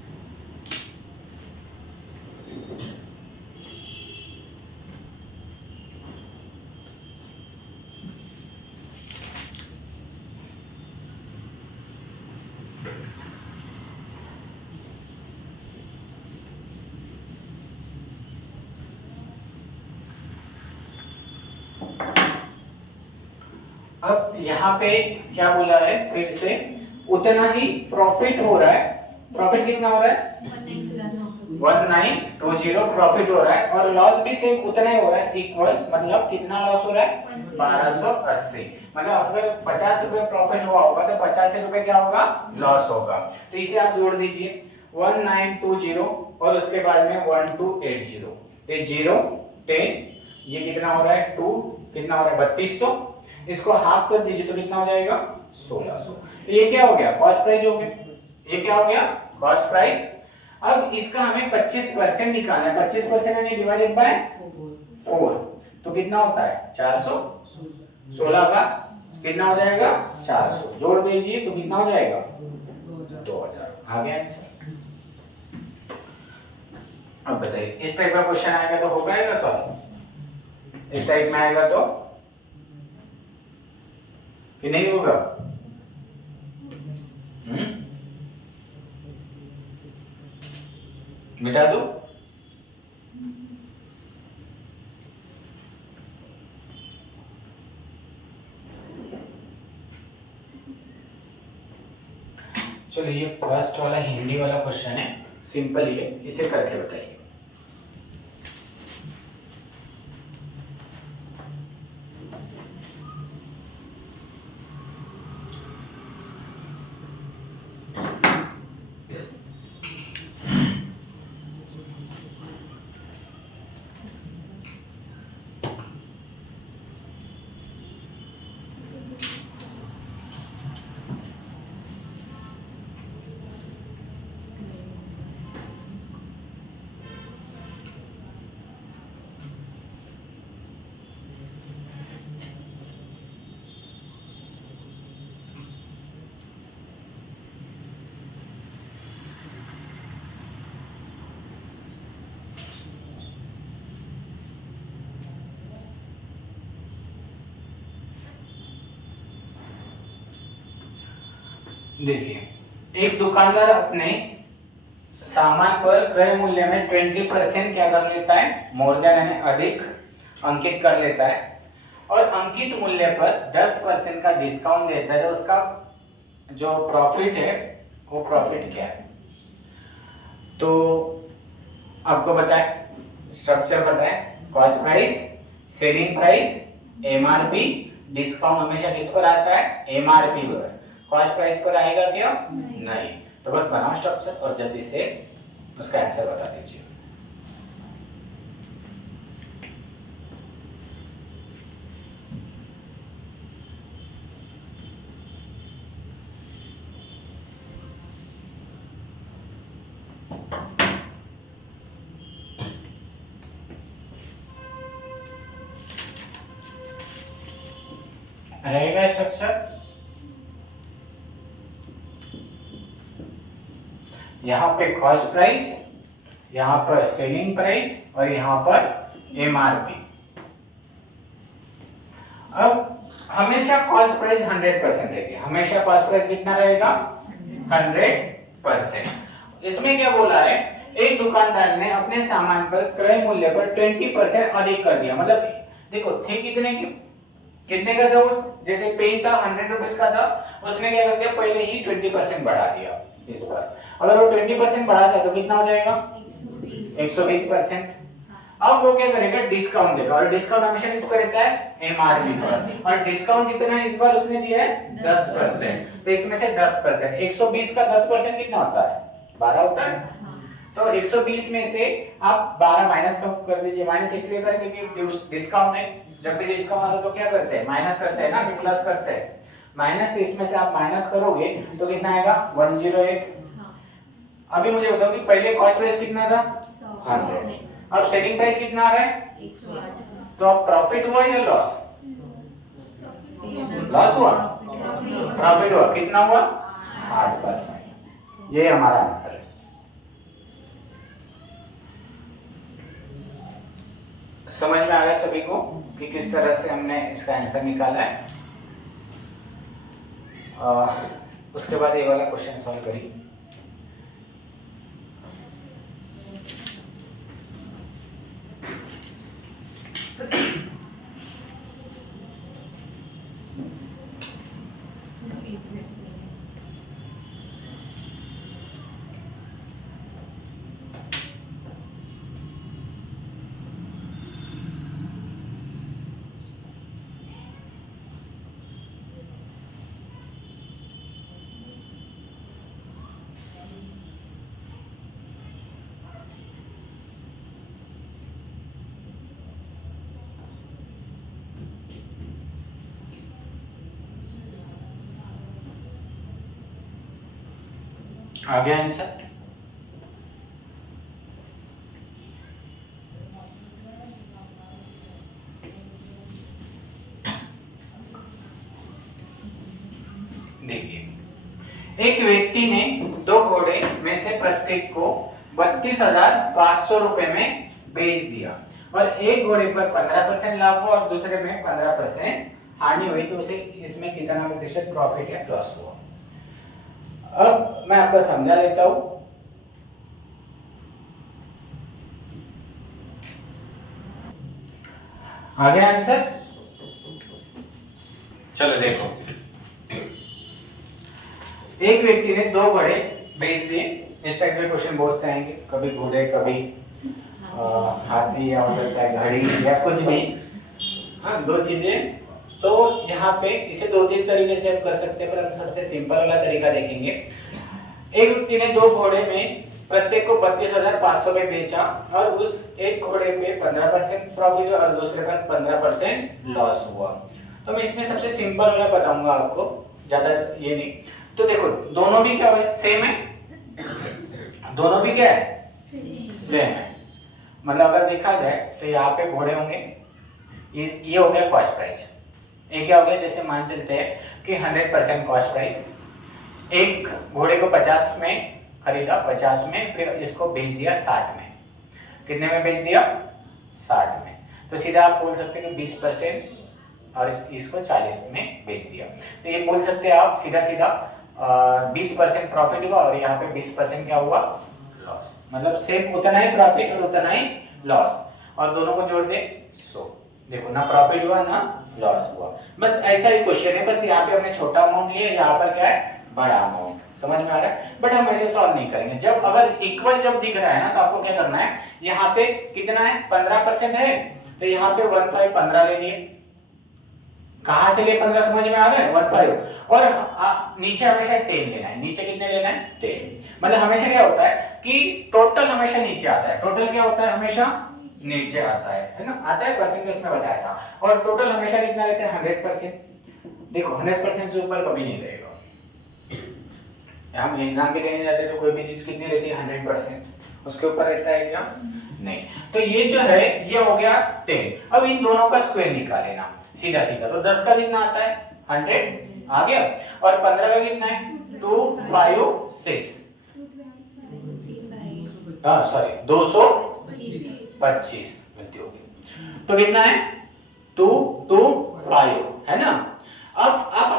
अब यहाँ पे क्या बोला है फिर से, उतना ही प्रॉफिट हो रहा है। प्रॉफिट कितना हो रहा है 1920 प्रॉफिट हो रहा है, और लॉस भी सेम उतना ही हो रहा है, इक्वल। मतलब कितना लॉस हो रहा है 1280। मतलब अगर 50 रुपए प्रॉफिट हुआ होगा तो 50 रुपए क्या होगा लॉस होगा। तो इसे आप जोड़ दीजिए 1920 और उसके बाद में 1280, ये 0 10, ये कितना हो रहा है 2, कितना हो रहा है 3200, इसको हाफ कर दीजिए तो कितना हो जाएगा 1600। तो ये क्या हो गया कॉस्ट प्राइस हो गया, ये क्या हो गया कॉस्ट प्राइस। अब इसका हमें 25% निकालना है, 25% यानी डिवाइडेड बाय 4, तो कितना होता है 400, 16 का कितना हो जाएगा 400, जोड़ दीजिए तो कितना हो जाएगा 2000। आ गया आंसर। अब बताइए इस टाइप का क्वेश्चन आएगा तो हो पाएगा सॉल्व, इस टाइप में आएगा तो कि नहीं होगा? मिटा दो। चलो ये फर्स्ट वाला हिंदी वाला क्वेश्चन है, सिंपल ही है, इसे करके बताइए। देखिए, एक दुकानदार अपने सामान पर क्रय मूल्य में 20% क्या कर लेता है, मोर देन यानी अधिक अंकित कर लेता है, और अंकित मूल्य पर 10% का डिस्काउंट देता है, तो उसका जो प्रॉफिट है वो प्रॉफिट क्या है। तो आपको बताए, स्ट्रक्चर बताए, cost price, selling price, MRP, discount हमेशा किस पर आता है, एमआरपी पर। कॉस्ट प्राइस पर आएगा क्या, नहीं। तो बस बनाओ स्ट्रक्चर और जल्दी से उसका आंसर बता दीजिए। रहेगा स्ट्रक्चर, यहाँ पे कॉस्ट प्राइस, यहाँ पर सेलिंग प्राइस और यहाँ पर एमआरपी। अब हमेशा कॉस्ट प्राइस 100% रहेगी, हमेशा कॉस्ट प्राइस कितना रहेगा, 100%। इसमें क्या बोला है, एक दुकानदार ने अपने सामान पर क्रय मूल्य पर 20% अधिक कर दिया। मतलब देखो, थे कितने का था, जैसे पेन था 100 रुपीज का था, उसने क्या कर दिया, पहले ही 20% बढ़ा दिया इस पर। अगर वो 20% बढ़ाता है तो कितना हो जाएगा, 120%। अब वो क्या करेगा, डिस्काउंट देगा, और डिस्काउंट हमेशा किस पर रहता है, एमआरपी पर। और डिस्काउंट कितना है इस बार उसने दिया है, 10%। तो इसमें से 10%, 120 का 10% कितना होता है, 12 होता है। तो 120 में से आप 12 माइनस कर दीजिए। माइनस इसलिए करें क्योंकि डिस्काउंट है, जब भी डिस्काउंट आता है तो क्या करते हैं, माइनस करते हैं ना, प्लस करते हैं। माइनस, तो इसमें से आप माइनस करोगे तो कितना आएगा, 108। अभी मुझे बताओ कि पहले कॉस्ट प्राइस कितना था, 100। अब सेलिंग प्राइस कितना आ रहा है, 108। तो अब प्रॉफिट हुआ या लॉस, लॉस हुआ, प्रॉफिट हुआ, कितना हुआ, 8%। ये हमारा आंसर है। समझ में आ गया सभी को कि किस तरह से हमने इसका आंसर निकाला है। उसके बाद ये वाला क्वेश्चन सॉल्व करिए। आ गया आंसर। देखिए, एक व्यक्ति ने 2 घोड़े में से प्रत्येक को 32,500 रुपए में बेच दिया, और एक घोड़े पर 15% लाभ हुआ और दूसरे में 15% हानि हुई, तो उसे इसमें कितना प्रतिशत प्रॉफिट या लॉस हुआ। अब मैं आपको समझा देता हूं। आ गया आंसर, चलो देखो। एक व्यक्ति ने 2 घोड़े बेच दिए। इस टाइप के क्वेश्चन बहुत से आएंगे, कभी घोड़े, कभी हाथी, या हो सकता है घड़ी, या कुछ भी। हाँ, 2 चीजें। तो यहाँ पे इसे 2-3 तरीके से आप कर सकते हैं, पर हम सबसे सिंपल वाला तरीका देखेंगे। एक व्यक्ति ने 2 घोड़े में प्रत्येक को 32,500 में बेचा, और उस एक घोड़े पे 15% प्रॉफिट हुआ और दूसरे पर 15% लॉस हुआ। तो मैं इसमें सबसे सिंपल वाला बताऊंगा आपको, ज्यादा ये नहीं। तो देखो, दोनों भी क्या है, सेम है, दोनों भी क्या है, सेम है। मतलब अगर देखा जाए तो यहाँ पे घोड़े होंगे, ये हो गया कॉस्ट प्राइस। ये क्या हो गया, जैसे मान चलते हैं कि 100% कॉस्ट प्राइस। एक घोड़े को 50 में खरीदा, 50 में, फिर इसको बेच दिया 60 में। कितने में बेच दिया, 60 में। तो सीधा आप बोल सकते हैं कि 20% और इसको 40 में बेच दिया। तो ये बोल सकते हैं आप सीधा सीधा 20% प्रॉफिट हुआ और यहाँ पे 20% क्या हुआ, लॉस। मतलब सेम उतना ही प्रॉफिट और उतना ही लॉस, और दोनों को जोड़ दे 100। देखो ना प्रॉफिट हुआ ना लॉस हुआ। बस ऐसा ही क्वेश्चन है, बस यहाँ पे हमने छोटा अमाउंट लिया, यहाँ पर क्या है बड़ा अमाउंट। समझ में आ रहा है? बट हम ऐसे सॉल्व नहीं करेंगे। जब अगर इक्वल जब दिख रहा है ना, तो आपको क्या करना है, यहाँ पे कितना है 15% है, तो यहाँ पे 15 ले लिए। कहां से ले 15 समझ में आ रहा है, 15। और नीचे हमेशा 10 लेना है। नीचे कितने लेना है, 10। मतलब हमेशा क्या होता है कि टोटल हमेशा नीचे आता है। टोटल क्या होता है, हमेशा नीचे आता है ना, आता है। परसेंटेज में बताया था। और टोटल हमेशा कितना रहता है, 100%। देखो 100% से ऊपर कभी नहीं रहेगा। हम एग्जाम भी देने जाते हैं तो कोई भी चीज कितनी रहती है, 100%। उसके ऊपर रहता है क्या, नहीं। तो ये जो है ये हो गया 10। अब इन दोनों का स्क्वायर निकालेना सीधा सीधा। तो 10 का कितना आता है, 100 आ गया। और 15 का कितना है, 2 5 6, हाँ सॉरी 225 गलती हो गई। तो कितना है 2 2 5 है ना। अब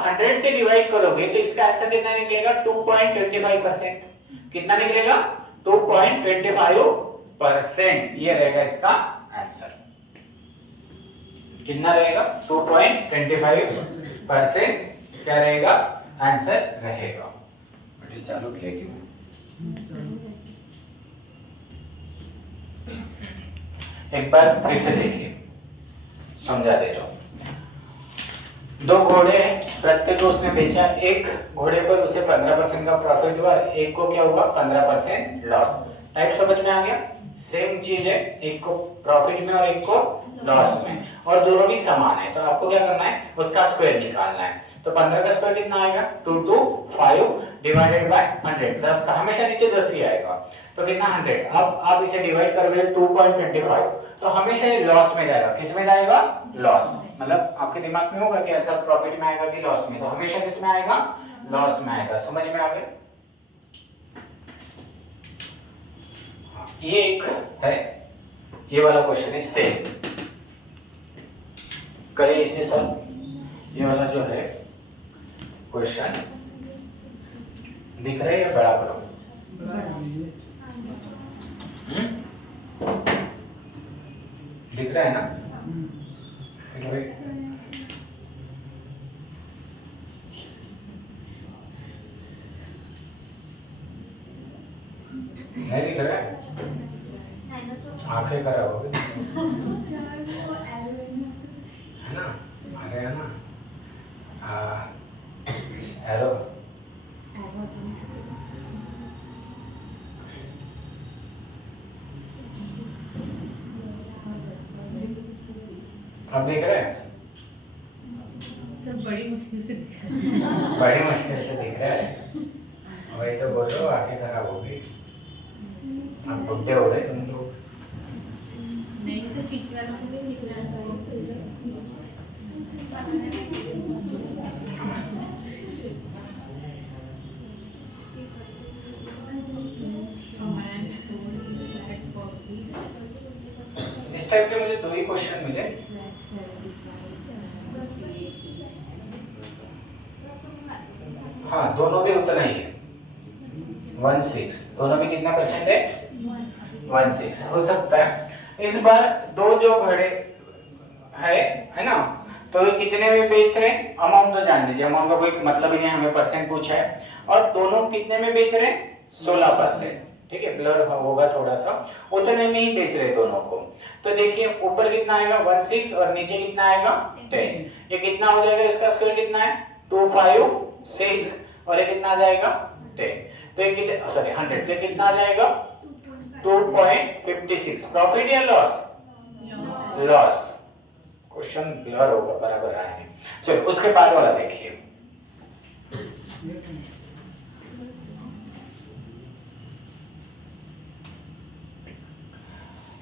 100 से डिवाइड करोगे तो इसका आंसर कितना निकलेगा, 2.25%। कितना निकलेगा, 2.25%। ये रहेगा इसका आंसर। कितना रहेगा, 2.25% क्या रहेगा, आंसर रहेगा। बेटे चालू किया क्यों? एक बार फिर से देखिए, समझा दे रहा हूं। 2 घोड़े हैं, प्रत्येक को उसने बेचा। एक घोड़े पर उसे 15% का प्रॉफिट हुआ, एक को क्या हुआ 15% लॉस। टाइप समझ में आ गया? सेम चीज है, एक को प्रॉफिट में और एक को लॉस में, और दोनों भी समान है। तो आपको क्या करना है, उसका स्क्वायर निकालना है। तो 15 का स्क्वायर कितना आएगा, 225 डिवाइडेड बाय 100। 10 का हमेशा नीचे 10 ही आएगा, तो कितना 100। अब आप इसे डिवाइड करोगे 2.25, तो हमेशा ये लॉस में जाएगा। किस में जाएगा, लॉस। मतलब आपके दिमाग में होगा कि ऐसा प्रॉफिट में आएगा कि लॉस में, तो हमेशा किस में आएगा, लॉस में आएगा। समझ में आ गया? ये एक है, ये वाला क्वेश्चन है सेम, करिए इसे सॉल्व। ये वाला जो है क्वेश्चन दिख रहा है या बड़ा करो, दिख रहा है ना? नहीं दिख रहा है, आंखें खराब हो गई है ना, आ गया ना एरो। अब देख रहे हैं, सब बड़ी मुश्किल से दिख रहा है। बड़ी मुश्किल से दिख रहा है, वही तो बोल रहा हूँ, आंखें खराब हो गई। आप बुढ़े हो गए तुम लोग। नहीं तो पीछे वाला को भी निकला है। इस टाइप के मुझे 2 ही क्वेश्चन मिले। हाँ दोनों भी उतना ही है, 16। दोनों में कितना परसेंट है, 16 हो सकता है। इस बार 2 जो घड़े है ना, तो ये कितने में बेच रहे हैं, अमाउंट तो जान लीजिए, अमाउंट का कोई मतलब ही नहीं, हमें परसेंट पूछा है। और दोनों कितने में बेच रहे हैं, 16%। ठीक है, ब्लर होगा थोड़ा सा, उतने में ही बेच रहे दोनों को। तो देखिए ऊपर कितना आएगा 16 और नीचे कितना आएगा 10। ये कितना हो जाएगा, इसका स्क्वायर कितना है 256, और ये कितना आ जाएगा 10। तो ये कितने, सॉरी 100, तो कितना आ जाएगा 2.56। प्रॉफिट या लॉस, लॉस। क्वेश्चन ब्लर होगा, बराबर आया नहीं। चलो उसके बाद वाला देखिए।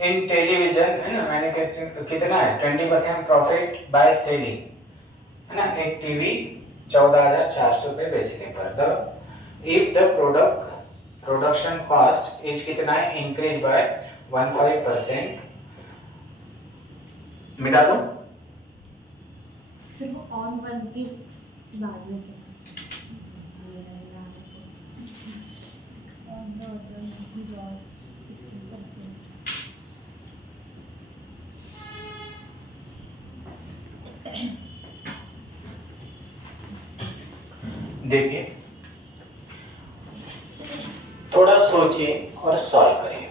इन टेलीविजन है ना, मैन्युफैक्चरिंग कितना है 20% प्रॉफिट बाय सेलिंग, है ना। एक टीवी 14,400 रुपए बेचने पर, the if the production cost is कितना है, इंक्रीज बाय 15%। मिटा दो, सिर्फ ऑन वन के बाद में क्या देखिए थोड़ा सोचिए और सॉल्व करिए,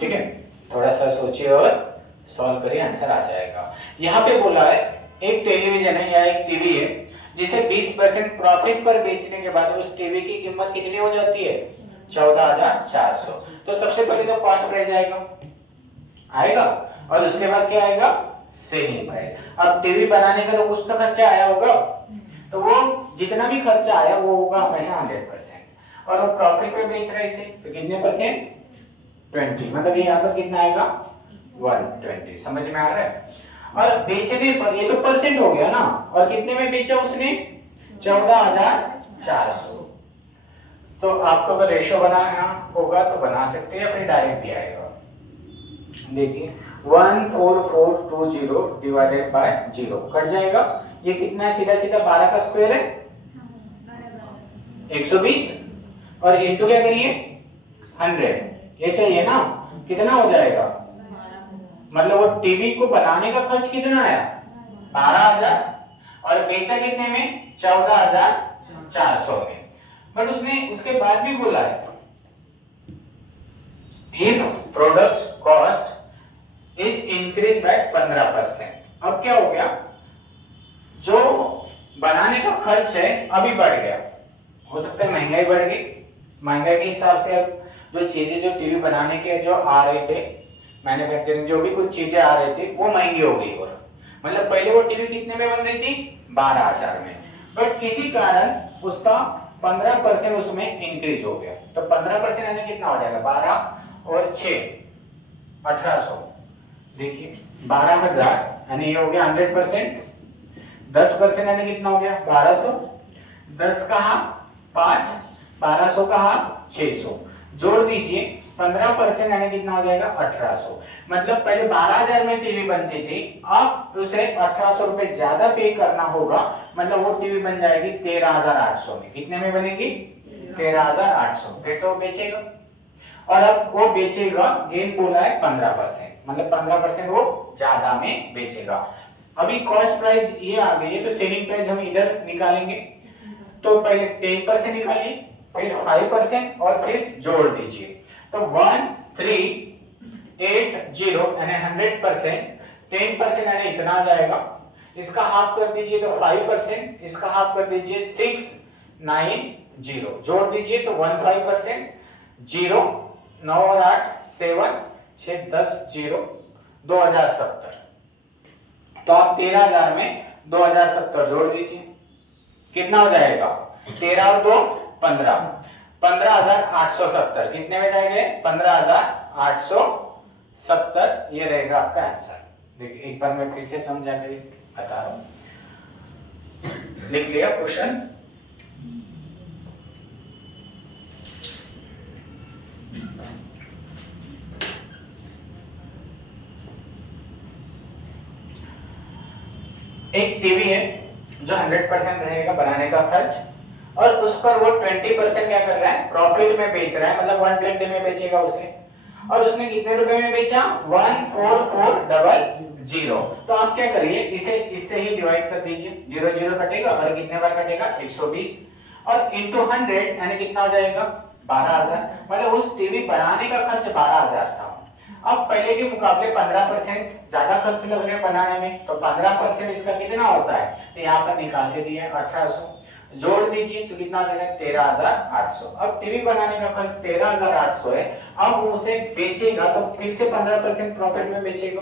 ठीक है, थोड़ा सा सोचिए और सॉल्व करिए, आंसर आ जाएगा। यहाँ पे बोला है एक टेलीविजन है या एक टीवी है जिसे 20% प्रॉफिट पर बेचने के बाद उस टीवी की कीमत कितनी हो जाती है? 14,400। तो सबसे पहले तो कॉस्ट प्राइस आएगा और उसके बाद क्या आएगा? Selling price. अब टीवी बनाने का तो कुछ तो खर्चा आया होगा, तो वो जितना भी खर्चा आया वो होगा हमेशा 100%, और वो प्रॉफिट पे बेच रहा है इसे, तो कितने परसेंट? 20, मतलब ये यहाँ पर कितना आएगा? 120। समझ में आ रहा है? और बेचने पर ये तो परसेंट हो गया ना, और कितने में बेचा उसने? 14,400। तो आपको अगर रेशियो बनाना होगा तो बना सकते हैं, अपनी डायरेक्ट भी आएगा। देखिए 14420 डिवाइडेड बाय 0 कट जाएगा। ये कितना है? सीधा सीधा 12 का स्क्वायर है 120, और इंटू क्या करिए? 100। ये चाहिए ना, कितना हो जाएगा? मतलब वो टीवी को बनाने का खर्च कितना आया? 12,000, और बेचा कितने में? 14,400 में। बट उसने उसके बाद भी बोला है if product cost is increase by 15%। अब क्या हो गया? जो बनाने का खर्च है अभी बढ़ गया, हो सकता है महंगाई बढ़ गई, महंगाई के हिसाब से अब जो चीजें जो टीवी बनाने के जो आ रहे थे, मैन्युफैक्चरिंग जो भी कुछ चीजें आ रही थी वो महंगी हो गई। और मतलब पहले वो टीवी कितने में बन रही थी? 12,000 में, बट किसी कारण उसका 15% उसमें इंक्रीज हो गया। तो 15% यानी कितना हो जाएगा? 12 और 6 1800। देखिए 12,000 यानी ये हो गया 100%, 10% यानी कितना हो गया? 1200, 10 कहा 5, 1200 कहा 600, जोड़ दीजिए 15% यानी कितना हो जाएगा? 1800। मतलब पहले 12,000 में टीवी बनती थी, अब उसे 1800 रुपए ज्यादा पे करना होगा, मतलब वो टीवी बन जाएगी 13,800 में। कितने में बनेगी? 13,800। फिर तो बेचेगा, और अब वो बेचेगा, गेन बोला है 15%, मतलब 15% वो ज्यादा में बेचेगा। अभी कॉस्ट प्राइस ये आ गई है, तो सेलिंग प्राइस हम इधर निकालेंगे। तो पहले 10% निकालिए, फिर 5% और फिर जोड़ दीजिए, तो 1380 यानी 100%, 10% यानी इतना आ जाएगा, इसका हाफ कर दीजिए तो 5%, इसका हाफ कर दीजिए 690, जोड़ दीजिए तो 15%, 0 9 और 8 7 6 10 0 2070। तो आप 13,000 में 2070 जोड़ दीजिए, कितना हो जाएगा? 13 और 2 15, 15,870। कितने में जाएंगे? 15,870। ये रहेगा आपका आंसर। देखिए एक बार मैं फिर से समझा कर बता रहा हूं, लिख लिया क्वेश्चन? एक टीवी है जो 100% रहेगा बनाने का खर्च, और उस पर वो 20% क्या कर रहा है? प्रॉफिट में बेच रहा है, मतलब 120 में बेचेगा उसे। और उसने कितने रुपए में बेचा? 14400। तो आप क्या करिए, इसे इससे ही डिवाइड कर दीजिए, 0 0 कटेगा, और कितने बार कटेगा? 120, और इंटू 100 यानी कितना हो जाएगा? 12,000। मतलब उस टीवी बनाने का खर्च 12,000 था। अब पहले के मुकाबले 15% ज्यादा खर्च लग रहा है बनाने में, तो 15% इसका कितना होता है? तो यहाँ पर निकाल के दिया 1800, जोड़ दीजिए तो कितना हो जाएगा? 13,800। अब टीवी बनाने का खर्च 13,800 है, अब वो उसे बेचेगा तो फिर से 15% प्रॉफिट में बेचेगा।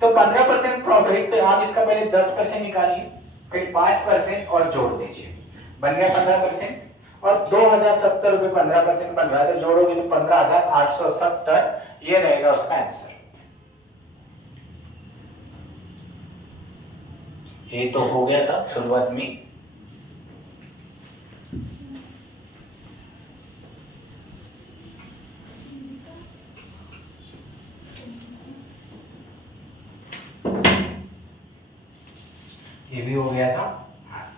तो 15% प्रॉफिट, तो आप इसका पहले 10% निकालिए, फिर 5% और जोड़ दीजिए, बन गया 15%, और 2070 रुपए 15% बन रहा है, तो जोड़ोगे तो 15,870। ये रहेगा उसका आंसर। ये तो हो गया था शुरुआत में। ये भी हो गया था।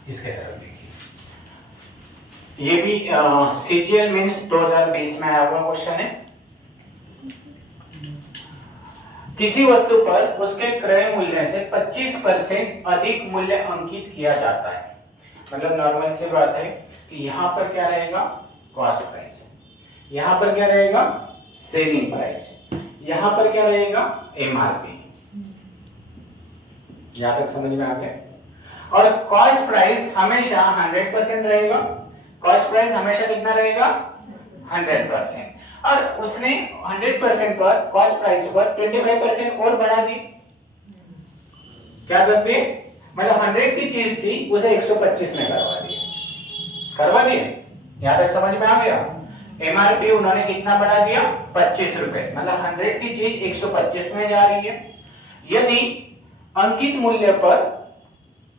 इसके तरफ देखिए, ये भी सीजीएल मींस 2020 में आया हुआ क्वेश्चन है। किसी वस्तु पर उसके क्रय मूल्य से 25% अधिक मूल्य अंकित किया जाता है। मतलब नॉर्मल सी बात है, कि यहाँ पर क्या रहेगा, कॉस्ट प्राइस, यहाँ पर क्या रहेगा, सेलिंग प्राइस, यहाँ पर क्या रहेगा, एमआरपी। यहाँ तक समझ में आ गया? और कॉस्ट प्राइस हमेशा 100% रहेगा। कॉस्ट प्राइस हमेशा कितना रहेगा, 100%। और उसने 100% पर कॉस्ट प्राइस पर 25% और बढ़ा दी। क्या कर दिए, मतलब 100 की चीज थी उसे 125 में करवा दिए। यहाँ तक समझ में आ गया? एमआरपी उन्होंने कितना बढ़ा दिया, 25 रुपए, मतलब 100 की चीज 125 में जा रही है। यदि अंकित मूल्य पर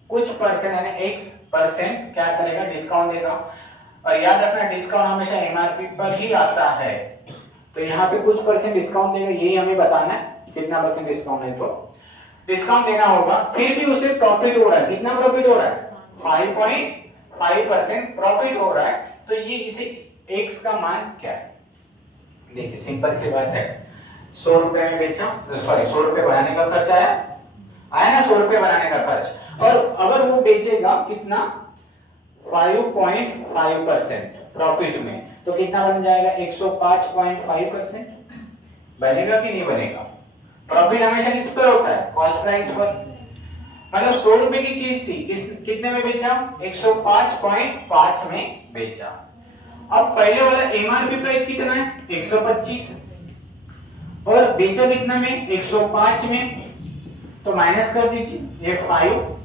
कुछ परसेंट यानी x% क्या करेगा, डिस्काउंट देगा। और याद रखना डिस्काउंट हमेशा एमआरपी पर ही आता है, तो यहाँ पे कुछ परसेंट डिस्काउंट देगा, यही हमें बताना है कितना परसेंट डिस्काउंट है। तो डिस्काउंट देना होगा, फिर भी उसे प्रॉफिट हो रहा है। कितना प्रॉफिट हो रहा है, 5.5% प्रॉफिट हो रहा है। तो ये इसे x का मान क्या है, देखिए सिंपल सी बात है, 100 रुपए में बेचा, सॉरी 100 रुपए बनाने का खर्च आया ना, 100 रुपए बनाने का खर्च, और अगर वो बेचेगा कितना, 5.5% प्रॉफिट में, तो कितना बन जाएगा, 105.5% बनेगा कि नहीं बनेगा। प्रॉफिट हमेशा किस पर होता है, कॉस्ट प्राइस पर। मतलब 100 रुपए की चीज थी, कितने में बेचा, 105.5 में बेचा। अब पहले वाला एमआरपी प्राइस कितना है, 125, और बेचा कितना में, 105 में, तो माइनस कर दीजिए, ये 5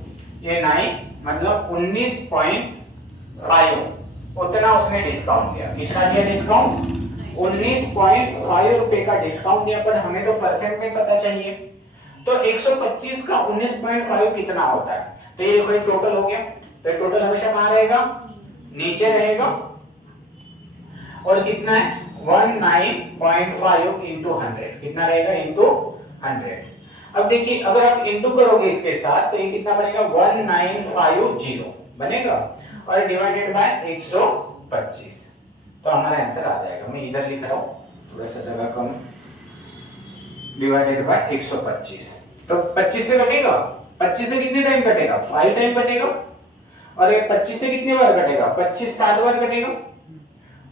ये 9, मतलब 19.5 उतना उसने डिस्काउंट दिया। कितना दिया डिस्काउंट, 19.5 रुपए का डिस्काउंट दिया, पर हमें तो परसेंट में पता चाहिए। तो 125 का 19.5 कितना होता है, तो ये कोई टोटल हो गया। तो टोटल हमेशा कहां रहेगा, नीचे रहेगा, और कितना है 19.5 इंटू 100, कितना रहेगा इंटू 100। अब देखिए अगर आप इंटू करोगे इसके साथ तो ये कितना बनेगा, 1950 बनेगा, और डिवाइडेड बाय 125, तो हमारा आंसर आ जाएगा। मैं इधर लिख रहा हूँ थोड़ा सा जगह कम, डिवाइडेड बाय 125, तो 25 से कटेगा, 25 से कितने टाइम कटेगा, 5 टाइम कटेगा, और ये 25 से कितने बार कटेगा, 25 7 बार कटेगा,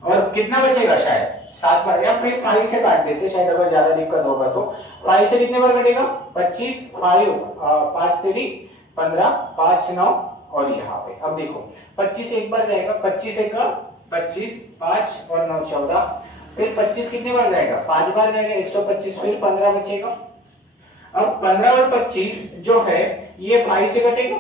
और कितना बचेगा, शायद 7 बार, या फिर 5 से काट देते शायद अगर ज्यादा दिक्कत होगा तो। 5 से कितने बार कटेगा, 25, 5 3 15, 5 9, और यहाँ पे अब देखो 25 एक बार जाएगा, 25 एक 25, 5 और 9 14, फिर 25 कितने बार जाएगा, 5 बार जाएगा, 125, फिर 15 बचेगा। अब 15 और 25 जो है ये 5 से कटेगा,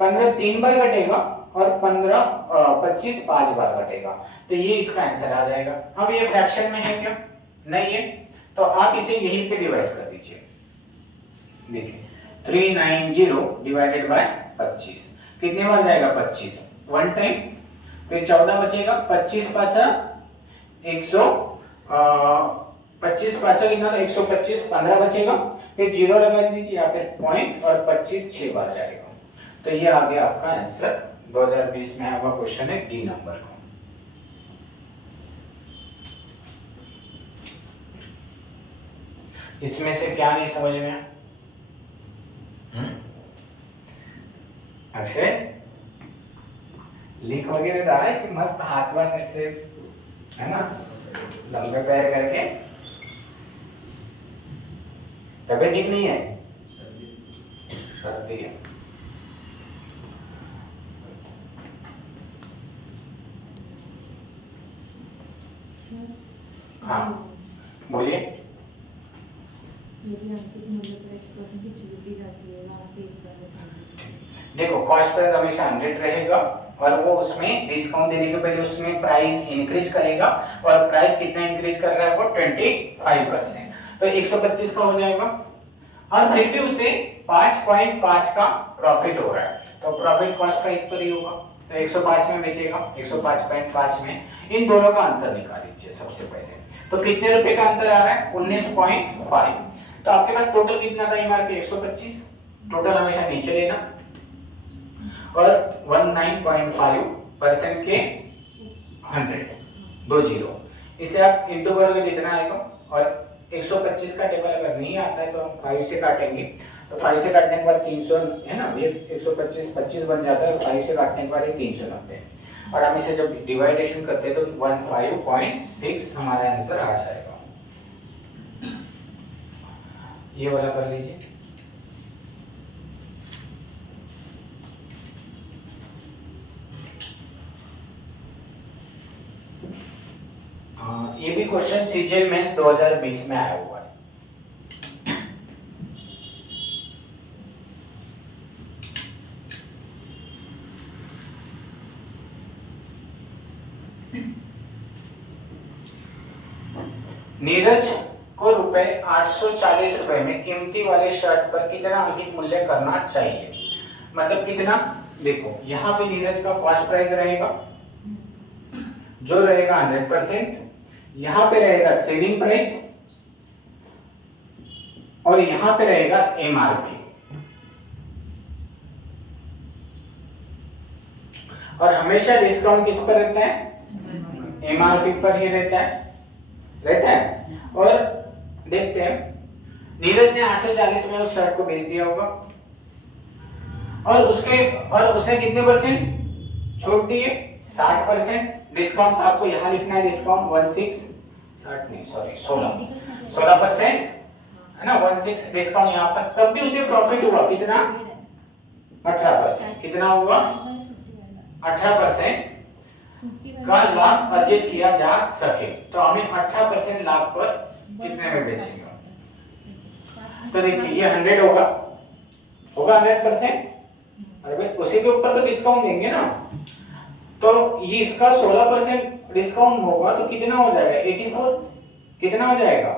15 3 बार कटेगा, और 25 5 बार कटेगा, तो ये इसका आंसर आ जाएगा। अब ये फ्रैक्शन में है क्या, नहीं है, तो आप इसे यहीं पे डिवाइड कर दीजिए। देखिए 390 डिवाइडेड बाय 25, कितने बार जाएगा, 25 1 टाइम, फिर 14 बचेगा, 25 5 100, 25 5 कितना, 125, 15 बचेगा, फिर 0 लगा दीजिए यहाँ पे पॉइंट, और 25 6 बार जाएगा। तो ये आ गया आपका आंसर, 2020 में आया हुआ क्वेश्चन है डी नंबर का। इसमें से क्या नहीं समझ में आया, अक्षय लिख वगैरह रहा है कि मस्त हाथ बार ऐसे है ना, लंबे पैर करके, तबीयत ठीक नहीं है, सर्दी है। हाँ बोलिए। यदि अंकित मूल्य पर x% की छूट दी जाती है, वहाँ से एक देखो कॉस्ट प्राइस हमेशा 100 रहेगा, और वो उसमें डिस्काउंट देने के पहले उसमें प्राइस इंक्रीज करेगा, और प्राइस कितना इंक्रीज कर रहा है वो 25%, तो 125 का हो जाएगा, और फिर भी उसे 5.5 का प्रॉफिट हो रहा है, तो प्रॉफिट कॉस्ट प्राइस पर ही होगा, तो 105 में बेचेगा, 105.5 में। इन दोनों का अंतर निकाल लीजिए सबसे पहले, तो कितने रुपए का अंतर आ रहा है, 19.5, तो आपके पास टोटल कितना था एमआरपी, 125, टोटल हमेशा नीचे लेना, और 19.5% के 100 दो जीरो, इसलिए आप इंटू करोगे कितना आएगा, और 125 का टेबल अगर नहीं आता है तो हम 5 से काटेंगे, तो 5 से काटने के बाद 300 है ना, ये 125 25 बन जाता है, और 5 से काटने के बाद ये 390। और हम इसे जब डिवाइडेशन करते हैं तो 15.6 हमारा आंसर आ जाएगा। ये वाला कर लीजिए। ये भी क्वेश्चन सीजीएल मेंस 2020 में आया हुआ है। नीरज को रुपए 840 रुपए में कीमती वाले शर्ट पर कितना अंकित मूल्य करना चाहिए? मतलब कितना, देखो यहाँ पे नीरज का कॉस्ट प्राइस रहेगा जो रहेगा 100%, यहाँ पे रहेगा सेलिंग प्राइस और यहाँ पे रहेगा एमआरपी। और हमेशा डिस्काउंट किस पर रहता है? एमआरपी पर ही रहता है। और देखते हैं नीरज ने 840 में उस शर्ट को बेच दिया होगा और उसने कितने परसेंट छूट दी है? 60%। डिस्काउंट आपको यहाँ लिखना है, डिस्काउंट 16% है ना, 16 डिस्काउंट यहाँ पर, तब भी उसे प्रॉफिट हुआ कितना? 18%। कितना हुआ? 18% का लाभ अर्जित किया जा सके। तो हमें 18% लाभ पर कितने में बेचेंगे? तो देखिए ये 100 होगा 100%। अरे भाई उसी के ऊपर तो डिस्काउंट देंगे ना, तो ये इसका 16% डिस्काउंट होगा तो कितना हो जाएगा? 84। कितना हो जाएगा?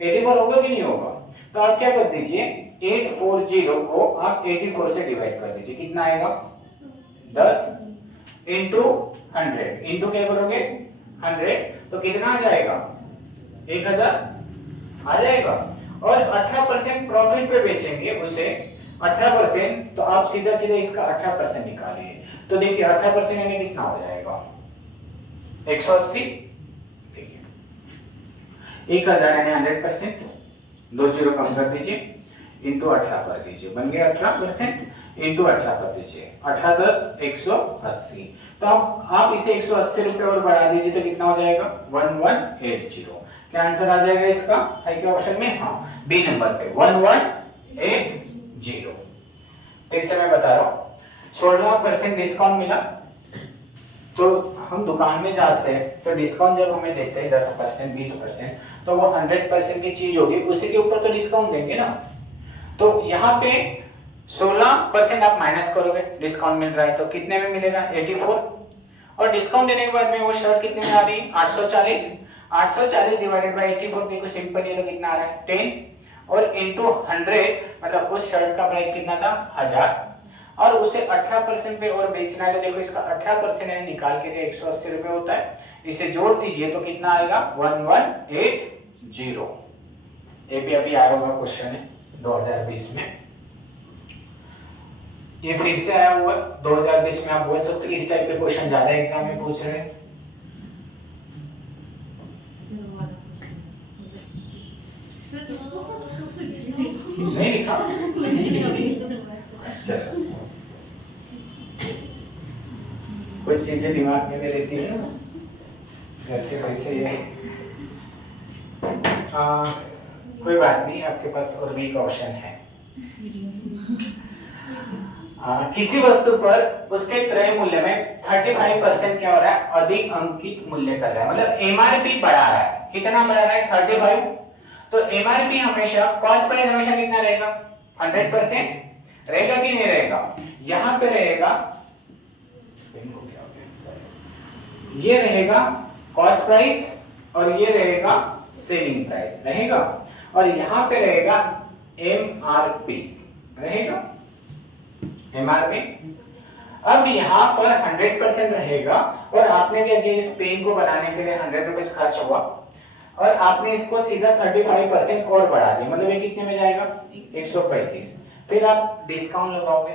84 होगा कि नहीं होगा? तो आप क्या कर दीजिए, 840 को आप 84 से डिवाइड कर दीजिए। कितना आएगा? 10 इंटू 100 इंटू क्या करोगे? 100, तो कितना आ जाएगा? 1000 आ जाएगा। और 18% प्रॉफिट पे बेचेंगे उसे 18%, तो आप सीधा सीधा इसका 18% निकालिए। तो देखिए 18% यानी कितना हो जाएगा? 180। ठीक है, 1000 यानी 100%, 2 जीरो कम कर दीजिए, इंटू 18 कर दीजिए, बन गया 18%। इंटू 18 कर दीजिए, 18 10 180। तो आप इसे 180 रुपए और बढ़ा दीजिए तो कितना हो जाएगा? 1180। क्या आंसर आ जाएगा इसका? है क्या ऑप्शन में? हाँ, बी नंबर पे 1180। फिर से मैं बता रहा हूँ, 16% डिस्काउंट मिला। तो हम दुकान में जाते हैं तो डिस्काउंट जब हमें देते हैं 10% 20%, तो वो 100% की चीज होगी, उसी के ऊपर तो डिस्काउंट देंगे ना। तो यहाँ पे 16% आप माइनस करोगे, डिस्काउंट मिल रहा है तो कितने में मिलेगा? 84। और डिस्काउंट देने के बाद में वो शर्ट कितने में आ रही है? 840। 840 डिवाइडेड बाय 84 देखो सिंपल है, तो कितना आ रहा है? 10 और इंटू 100, मतलब उस शर्ट का प्राइस कितना था? 1000। और उसे 18% पे और बेचना है, तो देखो इसका 18% है, निकाल के 180 रुपए होता है, इसे जोड़ दीजिए तो कितना आएगा? 1180। ये भी अभी आया हुआ क्वेश्चन है 2020 में, ये फिर से आया हुआ 2020 में। आप बोल सकते हो कि इस टाइप के क्वेश्चन ज्यादा एग्जाम में पूछ रहे हैं। नहीं लिखा? कुछ चीजें दिमाग में भी रहती है ना, जैसे वैसे ये कोई बात नहीं, आपके पास और भी एक ऑप्शन है। किसी वस्तु पर उसके क्रय मूल्य में 35% क्या हो रहा है? अधिक अंकित मूल्य कर रहा है, मतलब एमआरपी बढ़ा रहा है। कितना बढ़ा रहा है? 35। तो एमआरपी हमेशा, कॉस्ट प्राइस हमेशा कितना रहेगा? 100% रहेगा कि नहीं रहेगा? यहाँ पे रहेगा, ये रहेगा कॉस्ट प्राइस और ये रहेगा सेलिंग प्राइस रहेगा, और यहाँ पे रहेगा एमआरपी रहेगा, एमआरपी। अब यहाँ पर 100% रहेगा और आपने क्या किया, इस पेन को बनाने के लिए 100 रुपए खर्च हुआ और आपने इसको सीधा 35% और बढ़ा दिया, मतलब ये कितने में जाएगा? 135। फिर आप डिस्काउंट लगाओगे,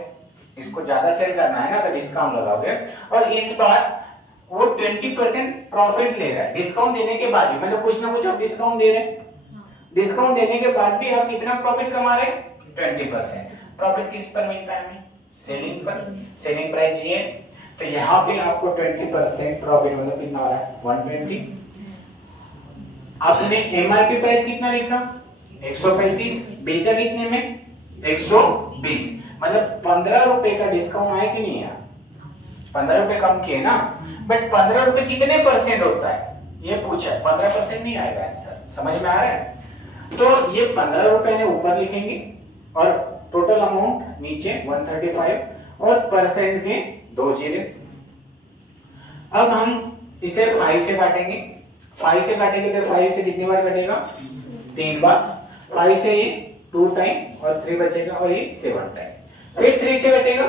इसको ज्यादा सेल करना है ना, तो डिस्काउंट लगाओगे और इस बार वो 20% प्रॉफिट ले रहा है डिस्काउंट देने के बाद भी, मतलब कुछ ना कुछ आप डिस्काउंट दे रहे हैं। डिस्काउंट देने के बाद भी आप कितना प्रॉफिट कमा रहे हैं? 20%। प्रॉफिट किस पर मिलता है हमें? सेलिंग पर। सेलिंग प्राइस ये, तो यहाँ पे आपको 20% प्रॉफिट मतलब कितना हो रहा है 120। आपने एमआरपी प्राइस कितना लिखा 135, बेचा कितने में 120, मतलब 15 रुपए का डिस्काउंट है कि नहीं है, 15 रुपए कम किए ना, बट 15 रुपए कितने परसेंट होता है ये पूछा है, 15% नहीं आएगा आंसर, समझ में आ रहा है। तो ये 15 रुपए ने ऊपर लिखेंगे और टोटल अमाउंट नीचे 135 और परसेंट के 2 जीरो। अब हम इसे 5 से काटेंगे, 5 से काटेंगे तो 5 से कितनी बार कटेगा 3 बार, 5 से ये 2 टाइम और 3 बचेगा और ये 7 टाइम, फिर 3 से कटेगा,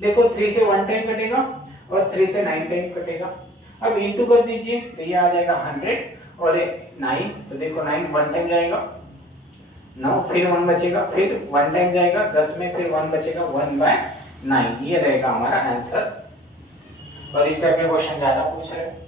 देखो 3 से 1 टाइम कटेगा और 3 से 9 टाइम कटेगा। अब इंटू कर दीजिए तो ये आ जाएगा 100 और 9, तो देखो 9 1 टाइम जाएगा 9, फिर 1 बचेगा, फिर 1 टाइम जाएगा 10 में, फिर 1 बचेगा 1/9, ये रहेगा हमारा आंसर। और इस टाइप के क्वेश्चन ज्यादा पूछ रहे हैं।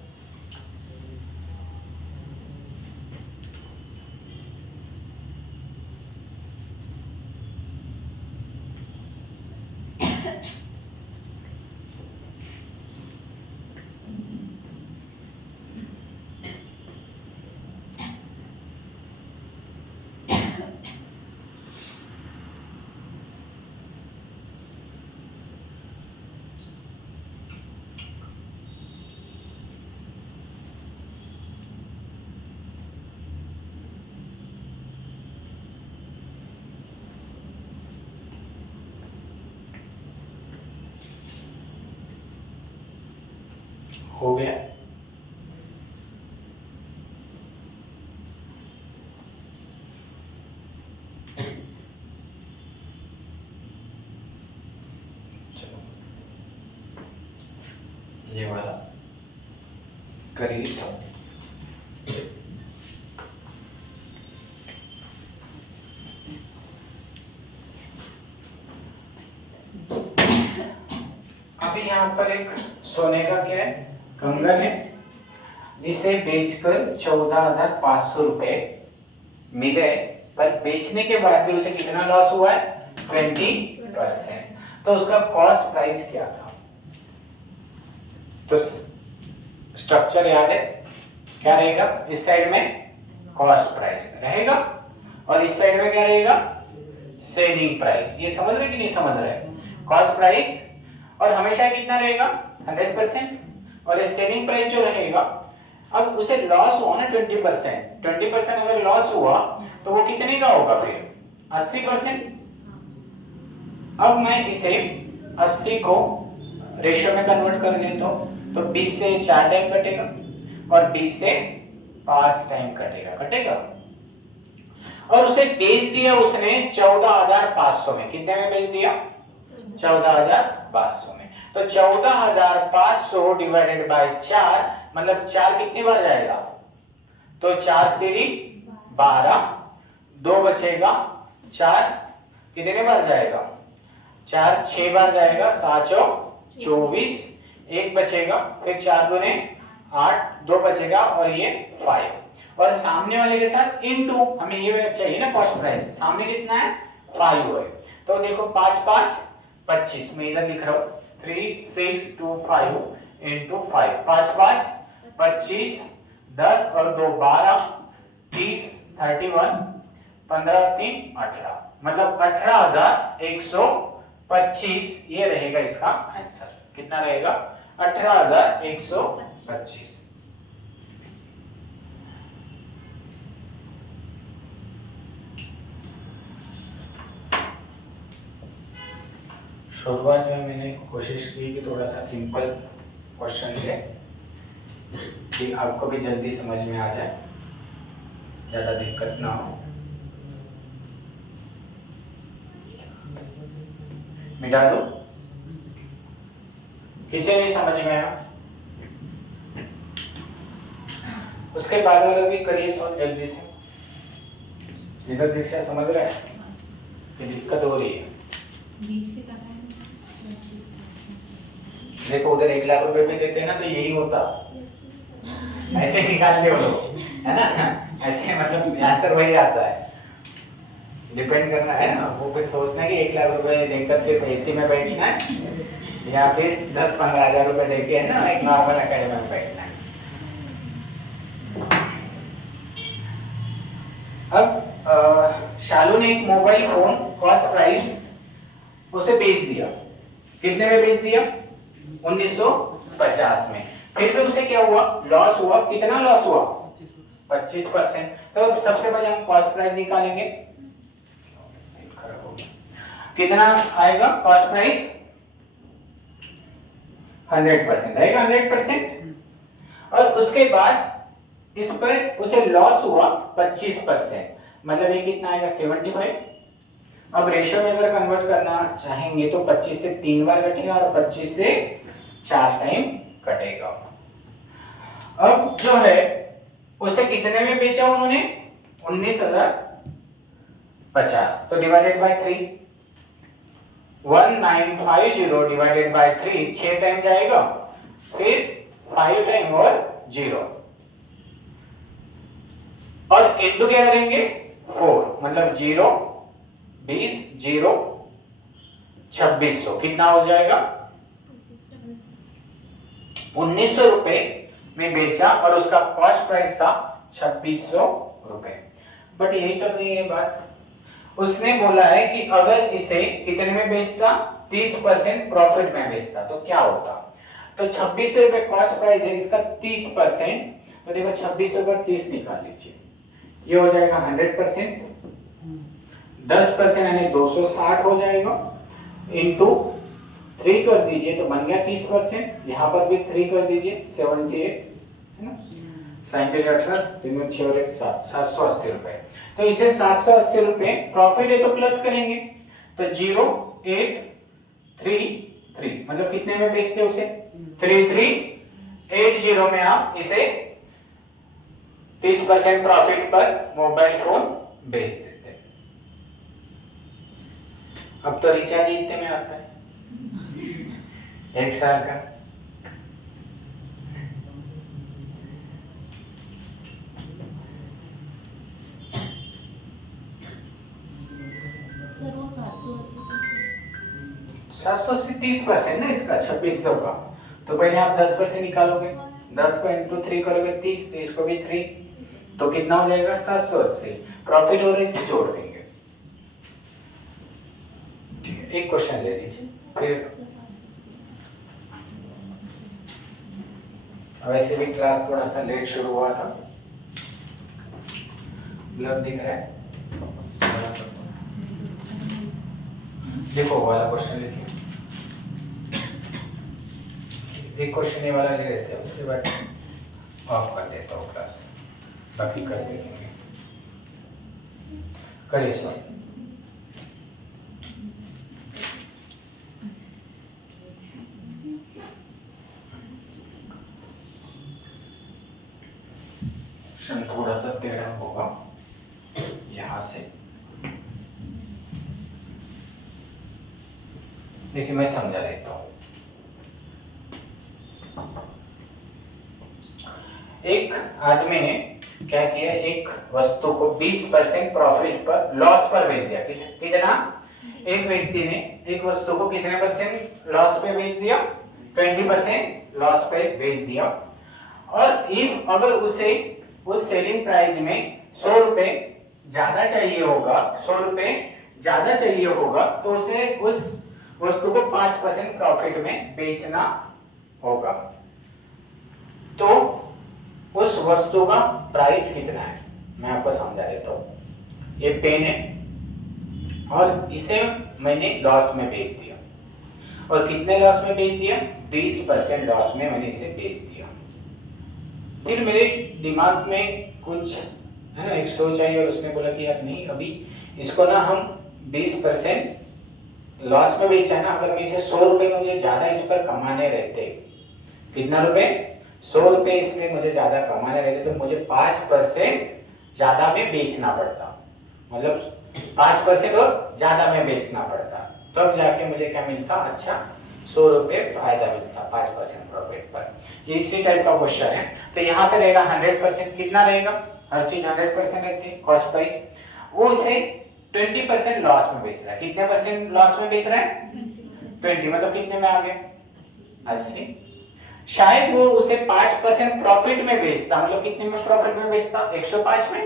हो गया। चलो ये वाला करिए सब। अभी यहाँ पर एक सोने का क्या है कंगन है, जिसे बेचकर 14,500 रुपए मिले, पर बेचने के बाद भी उसे कितना लॉस हुआ है 20%। तो उसका कॉस्ट प्राइस क्या था, तो स्ट्रक्चर याद है क्या रहेगा, इस साइड में कॉस्ट प्राइस रहेगा और इस साइड में क्या रहेगा सेलिंग प्राइस। ये समझ रहे कि नहीं समझ रहे, कॉस्ट प्राइस और हमेशा कितना रहेगा 100%, और ये सेलिंग प्राइस जो रहेगा, अब उसे लॉस हुआ ना 20% अगर लॉस हुआ तो वो कितने का होगा फिर 80%। अब मैं इसे 80 को रेशियो में कन्वर्ट कर लेता हूं, तो 20 से 4 टाइम कटेगा और 20 से 5 टाइम कटेगा। और उसे बेच दिया उसने 14,500 में, कितने में बेच दिया 14,500 में। तो 14,500 डिवाइडेड बाय 4, मतलब 4 कितनी बार जाएगा, तो 4 तेरी 12, 2 बचेगा 4 कितने बार जाएगा 4 6 बार जाएगा, 7 24, 1 बचेगा, फिर 4 दूने 8, 2 बचेगा और ये 5, और सामने वाले के साथ इनटू, हमें ये चाहिए ना कॉस्ट प्राइस, सामने कितना है 5 है, तो देखो 5 5 25, मैं इधर लिख रहा हूँ 3625 इंटू 5, 5 5 25, 10 और 2 12, 30 31, 15 3 18, मतलब 18,125 ये रहेगा इसका आंसर। कितना रहेगा 18,125। शुरुआत में मैंने कोशिश की कि थोड़ा सा सिंपल क्वेश्चन दे कि आपको भी जल्दी समझ में आ जाए, ज़्यादा दिक्कत ना हो। मिटा दो, किसे नहीं समझ में आया उसके बाद वाला भी करिए सॉल्व जल्दी से। इधर दीक्षा समझ रहा है कि दिक्कत हो रही है। देखो उधर 1 लाख रुपए भी देते हैं ना, तो यही होता, ऐसे निकालते वो लोग, है ना, ऐसे मतलब आंसर वही आता है। डिपेंड करना है ना, वो फिर सोचना है कि 1 लाख रुपए देकर सिर्फ एसी में बैठना है या फिर 10-15 हजार रुपए देके है ना एक नॉर्मल अकेडमी में बैठना है। अब शालू ने एक मोबाइल फोन कॉस्ट प्राइस उसे बेच दिया, कितने में बेच दिया? 1950 में। फिर भी उसे क्या हुआ? लॉस हुआ। कितना लॉस हुआ? 25%। तो सबसे पहले हम कॉस्ट प्राइस निकालेंगे, कितना आएगा कॉस्ट प्राइस? 100% आएगा, 100%। और उसके बाद इस पर उसे लॉस हुआ 25%, मतलब ये कितना आएगा? 75। अब रेशियो में अगर कन्वर्ट करना चाहेंगे तो 25 से 3 बार कटेगा और 25 से 4 टाइम कटेगा। अब जो है उसे कितने में बेचा उन्होंने? 19,050। तो divided by 3, 1950 divided by 3, 6 time जाएगा, फिर 5 टाइम और 0 और इनटू क्या करेंगे? 4, मतलब 0 20 0 2600 कितना हो जाएगा? 1900 रुपए में बेचा और उसका कॉस्ट प्राइस था 2600 रुपए। बट यही तो नहीं है बात, उसने बोला है कि अगर इसे कितने में बेचता? 30% प्रॉफिट में बेचता तो क्या होता? तो 2600 रुपए कॉस्ट प्राइस है, इसका 30%, तो देखो 2600 का 30 निकाल लीजिए, ये हो जाएगा 100%, 10% यानी 260 हो जाएगा, इनटू 3 कर दीजिए तो बन गया 30%, यहाँ पर भी 3 कर दीजिए 78 है ना, 780 रुपए। तो इसे 780 रुपए प्रॉफिट है तो प्लस करेंगे, तो 0833 मतलब कितने में बेचते उसे? 3380 में आप इसे 30% प्रॉफिट पर मोबाइल फोन बेच देते। अब तो रिचार्ज इतने में आता है 1 साल का। सर वो 780 30% ना इसका 2600 का, तो पहले आप 10% निकालोगे, 10 को इंटू 3 करोगे 30, तो इसको भी 3, तो कितना हो जाएगा? 780 प्रॉफिट हो रहा है, इसे जोड़ देंगे। ठीक है, एक क्वेश्चन ले लीजिए फिर। वैसे भी क्लास थोड़ा सा लेट शुरू हुआ था, ब्लर दिख रहा है, देखो वाला क्वेश्चन लिखिए, एक क्वेश्चन ये वाला ले लेते हैं, उसके बाद ऑफ कर देता हूँ क्लास, बाकी कर देखेंगे। करिए सर। थोड़ा सा टेढ़ा होगा यहाँ से, देखिए मैं समझा देता हूँ। एक आदमी ने क्या किया, एक वस्तु को 20% प्रॉफिट पर लॉस पर बेच दिया। कितना? एक व्यक्ति ने एक वस्तु को कितने % लॉस पे बेच दिया? 20% लॉस पे बेच दिया। और इफ अगर उसे उस सेलिंग प्राइस में 100 रुपए ज्यादा चाहिए होगा, 100 रुपए ज्यादा चाहिए होगा, तो उसे उस वस्तु को 5% प्रॉफिट में बेचना होगा। तो उस वस्तु का प्राइस कितना है मैं आपको समझा देता हूँ। ये पेन है और इसे मैंने लॉस में बेच दिया, और कितने लॉस में बेच दिया? 20% लॉस में मैंने इसे बेच दिया। फिर मेरे दिमाग में कुछ है ना एक सोच आई, और उसने बोला कि यार नहीं, अभी इसको ना हम 20% लॉस में बेचा है ना, अगर मैं इसे 100 रुपए मुझे ज्यादा इस पर कमाने रहते, कितना रुपए? 100 रुपए इसमें मुझे ज्यादा कमाने रहते, तो मुझे 5% ज्यादा में बेचना पड़ता, मतलब 5% और ज्यादा में बेचना पड़ता, तब जाके मुझे क्या मिलता? अच्छा 100 रुपए फायदा मिलता 5% प्रॉफिट पर। इसी टाइप का क्वेश्चन है। तो यहाँ पे रहेगा 100%, कितना रहेगा? हर चीज 100% रहती है कॉस्ट प्राइस। वो इसे 20% लॉस में बेच रहा है। कितने परसेंट लॉस में बेच रहा है? 20, मतलब कितने में आ गए? 80। शायद वो उसे 5% प्रॉफिट में बेचता, मतलब कितने में प्रॉफिट में बेचता? 105 में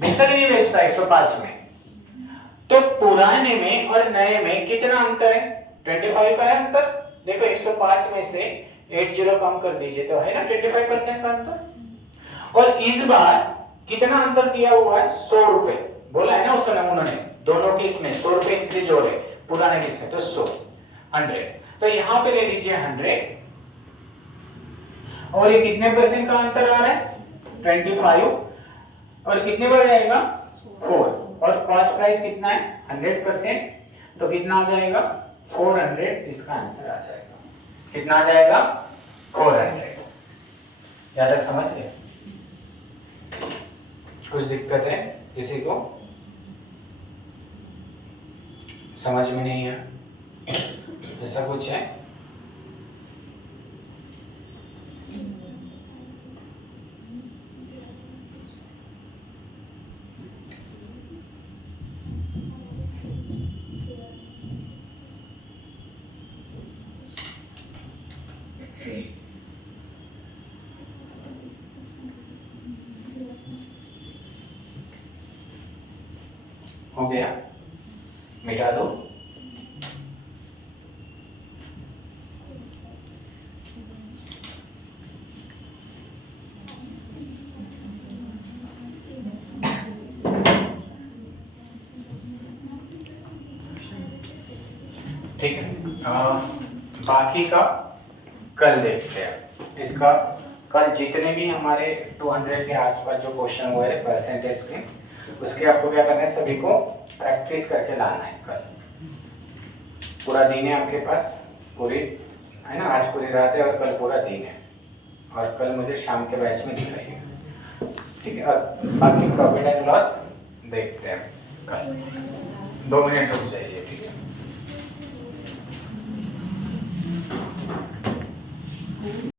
बेचता कि नहीं बेचता? 105 में। तो पुराने में और नए में कितना अंतर है? 25 का है अंतर। देखो 105 में से 80 कम कर दीजिए तो है ना 25% का अंतर। और इस बार कितना अंतर दिया हुआ है? 100 रुपए बोला है ना उस समय उन्होंने, दोनों केस में 100 रुपए इंक्रीज हो रहे, पुराने केस में तो 100 तो यहां पे ले लीजिए 100 और ये कितने परसेंट का अंतर आ रहा है? 25 और कितने बढ़ जाएगा? 4 और कॉस्ट प्राइस कितना है? 100%, तो कितना आ जाएगा? 400। इसका आंसर आ जाएगा। कितना आ जाएगा? 400। यहाँ तक समझ गए? कुछ दिक्कत है किसी को? समझ में नहीं है ऐसा कुछ है? हो गया? मिटा दो। ठीक है, बाकी का कल देखते हैं। इसका कल जितने भी हमारे 200 के आसपास जो क्वेश्चन हुए हैं परसेंटेज के, उसके आपको क्या करना है? सभी को प्रैक्टिस करके लाना है। कल पूरा दिन है आपके पास, पूरी है ना, आज पूरी रात है और कल पूरा दिन है, और कल मुझे शाम के बैच में दिखाइए, ठीक है? और बाकी प्रॉफिट एंड लॉस देखते हैं कल। 2 मिनट रुक जाइए, ठीक है?